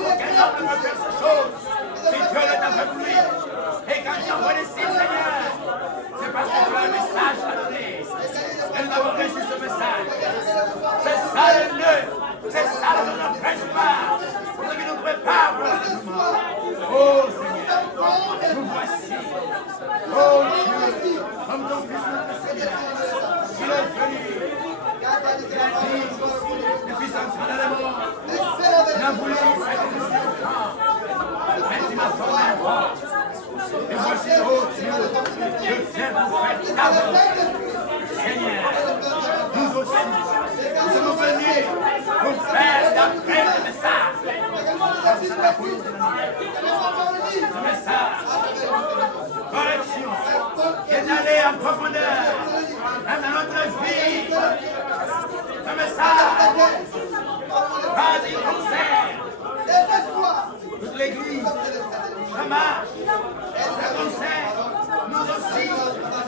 aucun homme ne peut faire ces choses. Si Dieu ne t'a fait plus, et quand tu envoies les signes, Seigneur, c'est parce que tu as un message à donner. Et nous avons reçu ce message. C'est ça le nœud. C'est ça le principal. Pour ce qui nous prépare pour l'accomplissement. Oh Seigneur, nous voici. Oh Dieu, comme ton Fils notre Seigneur, il est venu. Il a dit, le Fils entra dans le monde. Il a voulu sacrifier son enfant. Mais tu m'as formé un roi. Et voici, oh Dieu, je viens pour faire ta volonté. Seigneur, nous aussi, nous sommes venus pour faire d'après le message. C'est la volonté de Dieu. Ce message, correction, qui est allé en profondeur, même dans notre vie. Ce message, vas-y, concerne toute l'Église, la marche, le concert, nous aussi,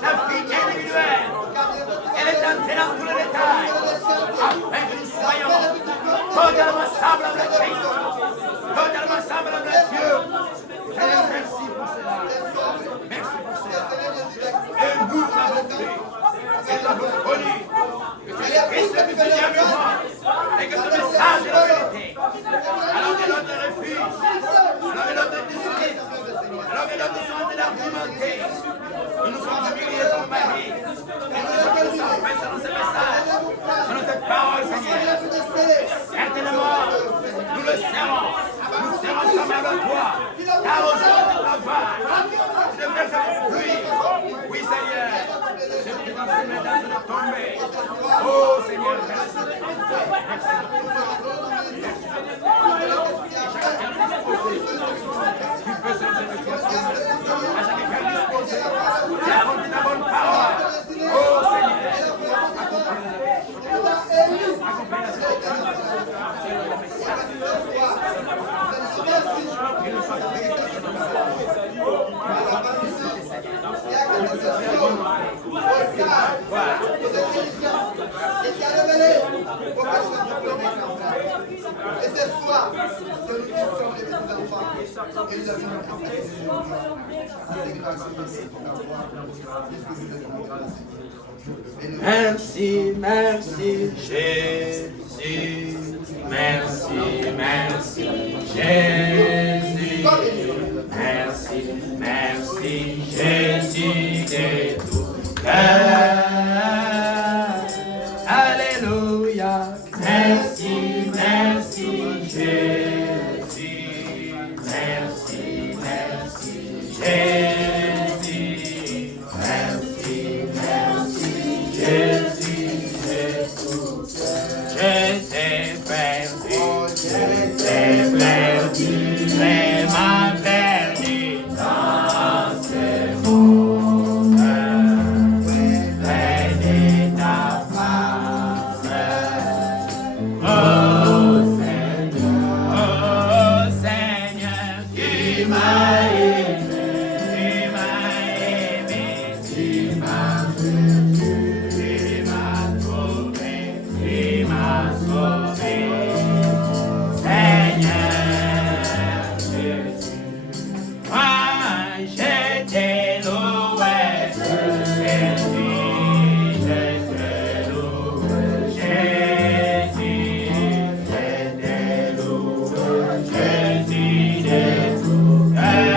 la vie individuelle. Elle est entrée dans tous les détails, afin que nous soyons totalement semblables à Christ, totalement semblables à Dieu. Seigneur, merci pour cela. Merci pour cela. Et nous avons cru, et nous avons connu que c'est Christ le plus vivant, et que ce message est la vérité. Alors que l'autre refuse, alors que l'autre discute, alors que l'autre sont en train d'argumenter, nous nous sommes humiliés comme Marie, et nous sommes faits selon ce message, selon cette parole, Seigneur. Certainement, nous le serons, nous serons semblables à toi, car aux jours du travail, tu devrais faire du bruit. Oui, Seigneur, je prie dans ces mains de tomber. Oh, Seigneur, merci. Merci. Tu peux changer de toi. À chaque cœur disposé, tu as rempli ta bonne parole. Oh, Seigneur, accompagne la et c'est toi que nous sommes les enfants et nous avons merci, merci, Jésus. Merci, merci, Jésus. Merci, merci, Jésus de tout cœur. Alléluia. Merci, merci, Jésus. Merci, merci, Jésus. Merci, merci, Jésus de tout cœur. Je t'ai perdu, vraiment perdu dans ce monde. Près de ta face. Oh Seigneur, tu m'as aimé, tu m'as sauvé, tu m'as sauvé. Seigneur Jésus, moi je t'ai loué, Jésus, je t'ai loué, Jésus, je t'ai loué, Jésus de tout cœur.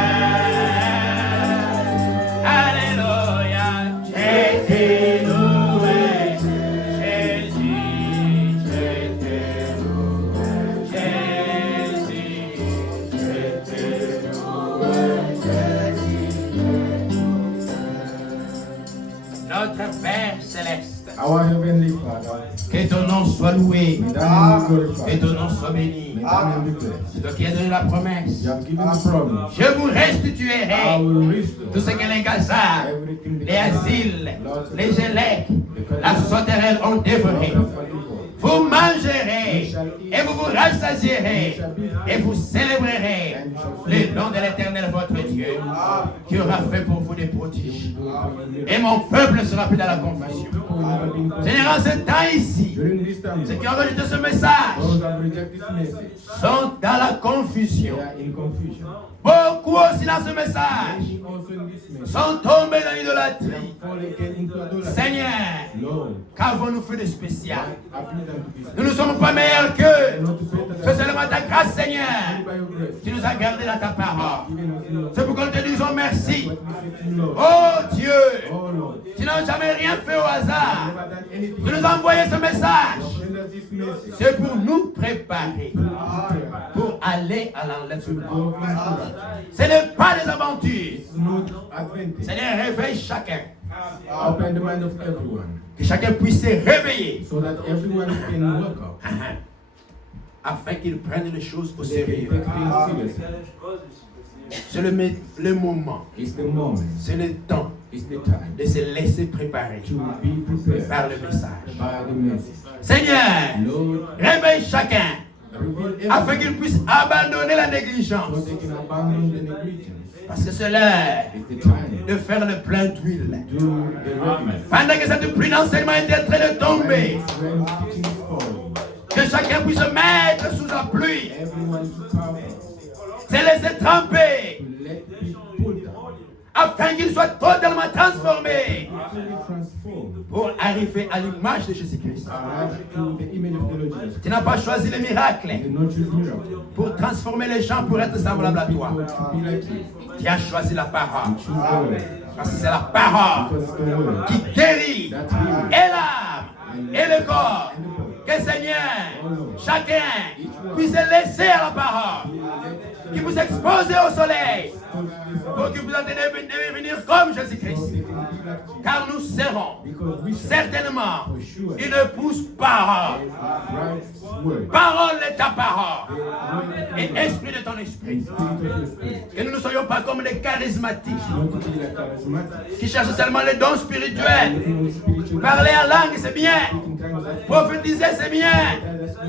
Alléluia, je t'ai loué, Jésus, je t'ai loué, Jésus, je t'ai loué, Jésus. Notre Père céleste, Our Heavenly Father, que ton nom soit loué, may thy name be que glorified. ton nom soit béni. May thy name be blessed. C'est toi qui as donné la promesse. You have given the promise. Je vous I restituerai will restore tout ce que les Gazas, everything les asiles, les élèques, la sauterelle ont dévoré. Vous mangerez et vous vous rassasierez et vous célébrerez le nom de l'Éternel votre Dieu qui aura fait pour vous des prodiges. Et mon peuple sera plus dans la confusion. will never be in Seigneur, en ce temps ici, During this time, ceux qui ont rejeté ce message those that reject this message, sont dans la they confusion. are in confusion. Beaucoup aussi dans ce message Many also in this message, sont tombés dans they l'idolâtrie. fall again into idolatry. Seigneur, Lord, qu'avons-nous fait de spécial? what have you done to this? Nous ne sommes pas meilleurs We are qu'eux. not better C'est than seulement ta grâce, Seigneur. only by your grace. Tu nous as gardés dans ta parole. Even us, Lord. C'est pourquoi nous te disons merci. What we say to you, Lord. Oh Dieu, Oh Lord, tu n'as jamais rien fait au hasard. never done anything. Tu nous as envoyé ce message. Send us this message. C'est pour nous préparer Prepare pour aller à to l'enlèvement. go into that. Ce n'est pas des aventures. It's not advantage. Seigneur, réveille chacun. Open the mind of everyone Que chacun puisse se réveiller so that everyone can wake up. afin qu'il prenne les choses au They can sérieux. take things seriously. C'est le moment, It's the moment. c'est le temps It's the time de se laisser préparer to be prepared par le message. by the message. Seigneur, Lord, réveille chacun reveal afin everything qu'il puisse abandonner la so négligence. they can abandon the negligence. Parce que c'est l'heure It's the time de faire le plein d'huile. to do the readiness. Pendant que cette pluie d'enseignement est en train de tomber, When teaching is falling, que chacun puisse se mettre sous la pluie, everyone is powerful se laisser tremper, to let people down, afin qu'il soit totalement transformé fully transformed, pour arriver à l'image de Jésus-Christ. arrive to the image of the Lord Jesus. Tu n'as pas choisi les miracles You did not choose miracle. pour transformer les gens pour être semblables à toi. People to be like you. Tu as choisi la parole. Choose the word. Parce que c'est la parole Because it's the word qui guérit that heals. et l'âme et le corps. Que Seigneur, chacun puisse se laisser à la parole, qu'il puisse s'exposer au soleil, pour qu'il puisse devenir comme Jésus-Christ. Car nous serons certainement une épouse parole. Right word. Parole est ta parole. Et esprit de ton esprit. Spirit of your spirit. Que nous ne soyons pas comme des charismatiques Not to be like charismatic. qui cherchent seulement les dons spirituels. Looking on spiritual. Parler en langue, c'est bien. In terms of Prophétiser, c'est bien.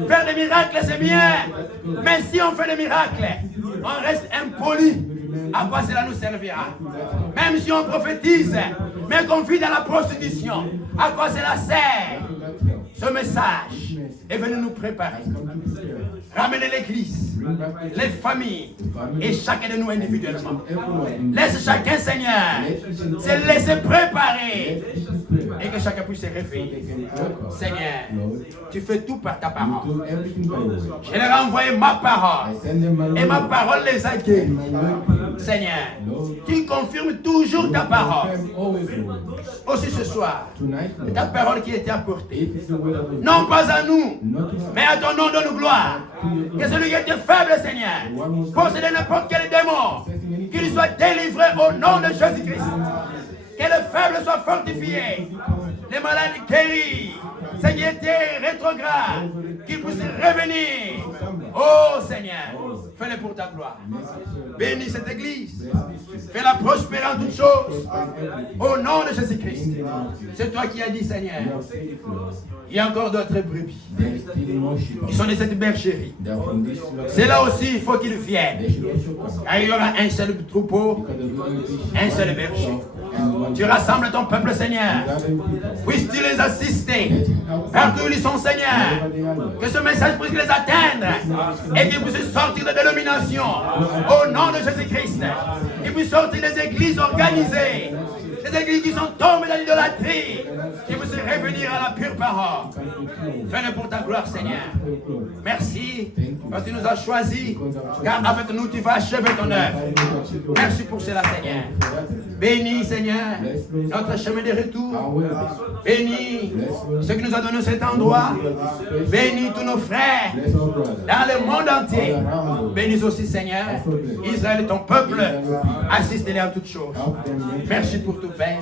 Faire des miracles, c'est bien. Mais si on fait des miracles, on reste impoli. À quoi cela nous servira? Même si on prophétise, mais qu'on vit dans la prostitution, à quoi cela sert? Ce message est venu nous préparer. Ramener l'église, les familles et chacun de nous individuellement. Laisse chacun, Seigneur, se laisser préparer et que chacun puisse se réveiller. Seigneur, tu fais tout par ta parole. Do everything by your word. Je leur ai envoyé ma parole I send them my et ma word. parole les a guéris. My word. Seigneur, tu confirmes toujours ta parole. Confirm always your word. Aussi ce soir, Tonight, c'est ta Lord, parole qui était apportée. if it's the word of God, Non pas à nous, not to us, mais à ton nom donne gloire. Que celui qui était faible, Seigneur, possédait n'importe quel démon, qu'il soit délivré au nom de Jésus-Christ. Que le faible soit fortifié, les malades guéris, ceux qui étaient rétrogrades, qu'ils puissent revenir. Oh Seigneur, fais-le pour ta gloire. Bénis cette église, fais-la prospérer en toutes choses. Au nom de Jésus-Christ. C'est toi qui as dit, Seigneur, you have said it, Lord. il y a encore d'autres brebis There is still more sheep. qui sont de cette bergerie. They are from this flock. C'est là aussi, il faut qu'ils viennent. They should also come. Car il y aura un seul troupeau, Because of the English, un seul berger. and one Tu rassembles ton peuple, Seigneur. gather people. Puisses-tu les assister partout où ils sont, Seigneur. Wherever they are, Lord. Que ce message puisse les atteindre et qu'ils puissent sortir de dénomination au nom de Jésus-Christ. Qu'ils puissent sortir des églises organisées, des églises qui sont tombées dans l'idolâtrie, qu'ils puissent revenir à la pure parole. Fais-le pour ta gloire, Seigneur. Merci parce que tu nous as choisis, car avec nous tu vas achever ton œuvre. Merci pour cela, Seigneur. Bénis, Seigneur, notre chemin de retour. Bénis ce qui nous a donné cet endroit. Bénis tous nos frères Bless our brothers. dans le monde entier. Bénis aussi, Seigneur, Israël, ton peuple. Assiste-les en toutes choses. Help them. Merci pour tout, Père.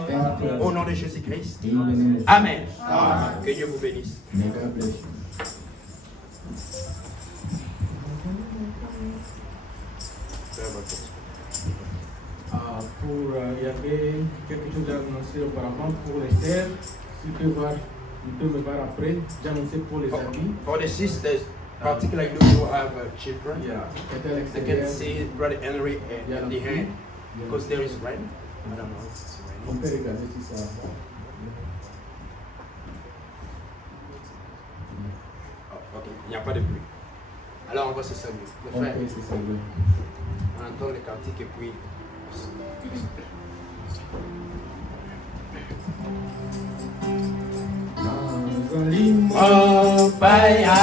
Au nom de Jésus-Christ. In the name of Amen. Que Dieu vous bénisse. May God bless you. Il y avait quelque chose à annoncer auparavant pour les sœurs. S'ils peuvent me voir après, j'ai annoncé pour les amis. For the sisters, particularly those who have children, C'était à I l'extérieur. can see Brother Henry in the hand because there is rain. I don't know if it's On raining. peut regarder si ça. Il n'y a pas de pluie. Alors on va se saluer. On Mes frères, peut se saluer. on entend les cantiques et puis... Nazali mopaya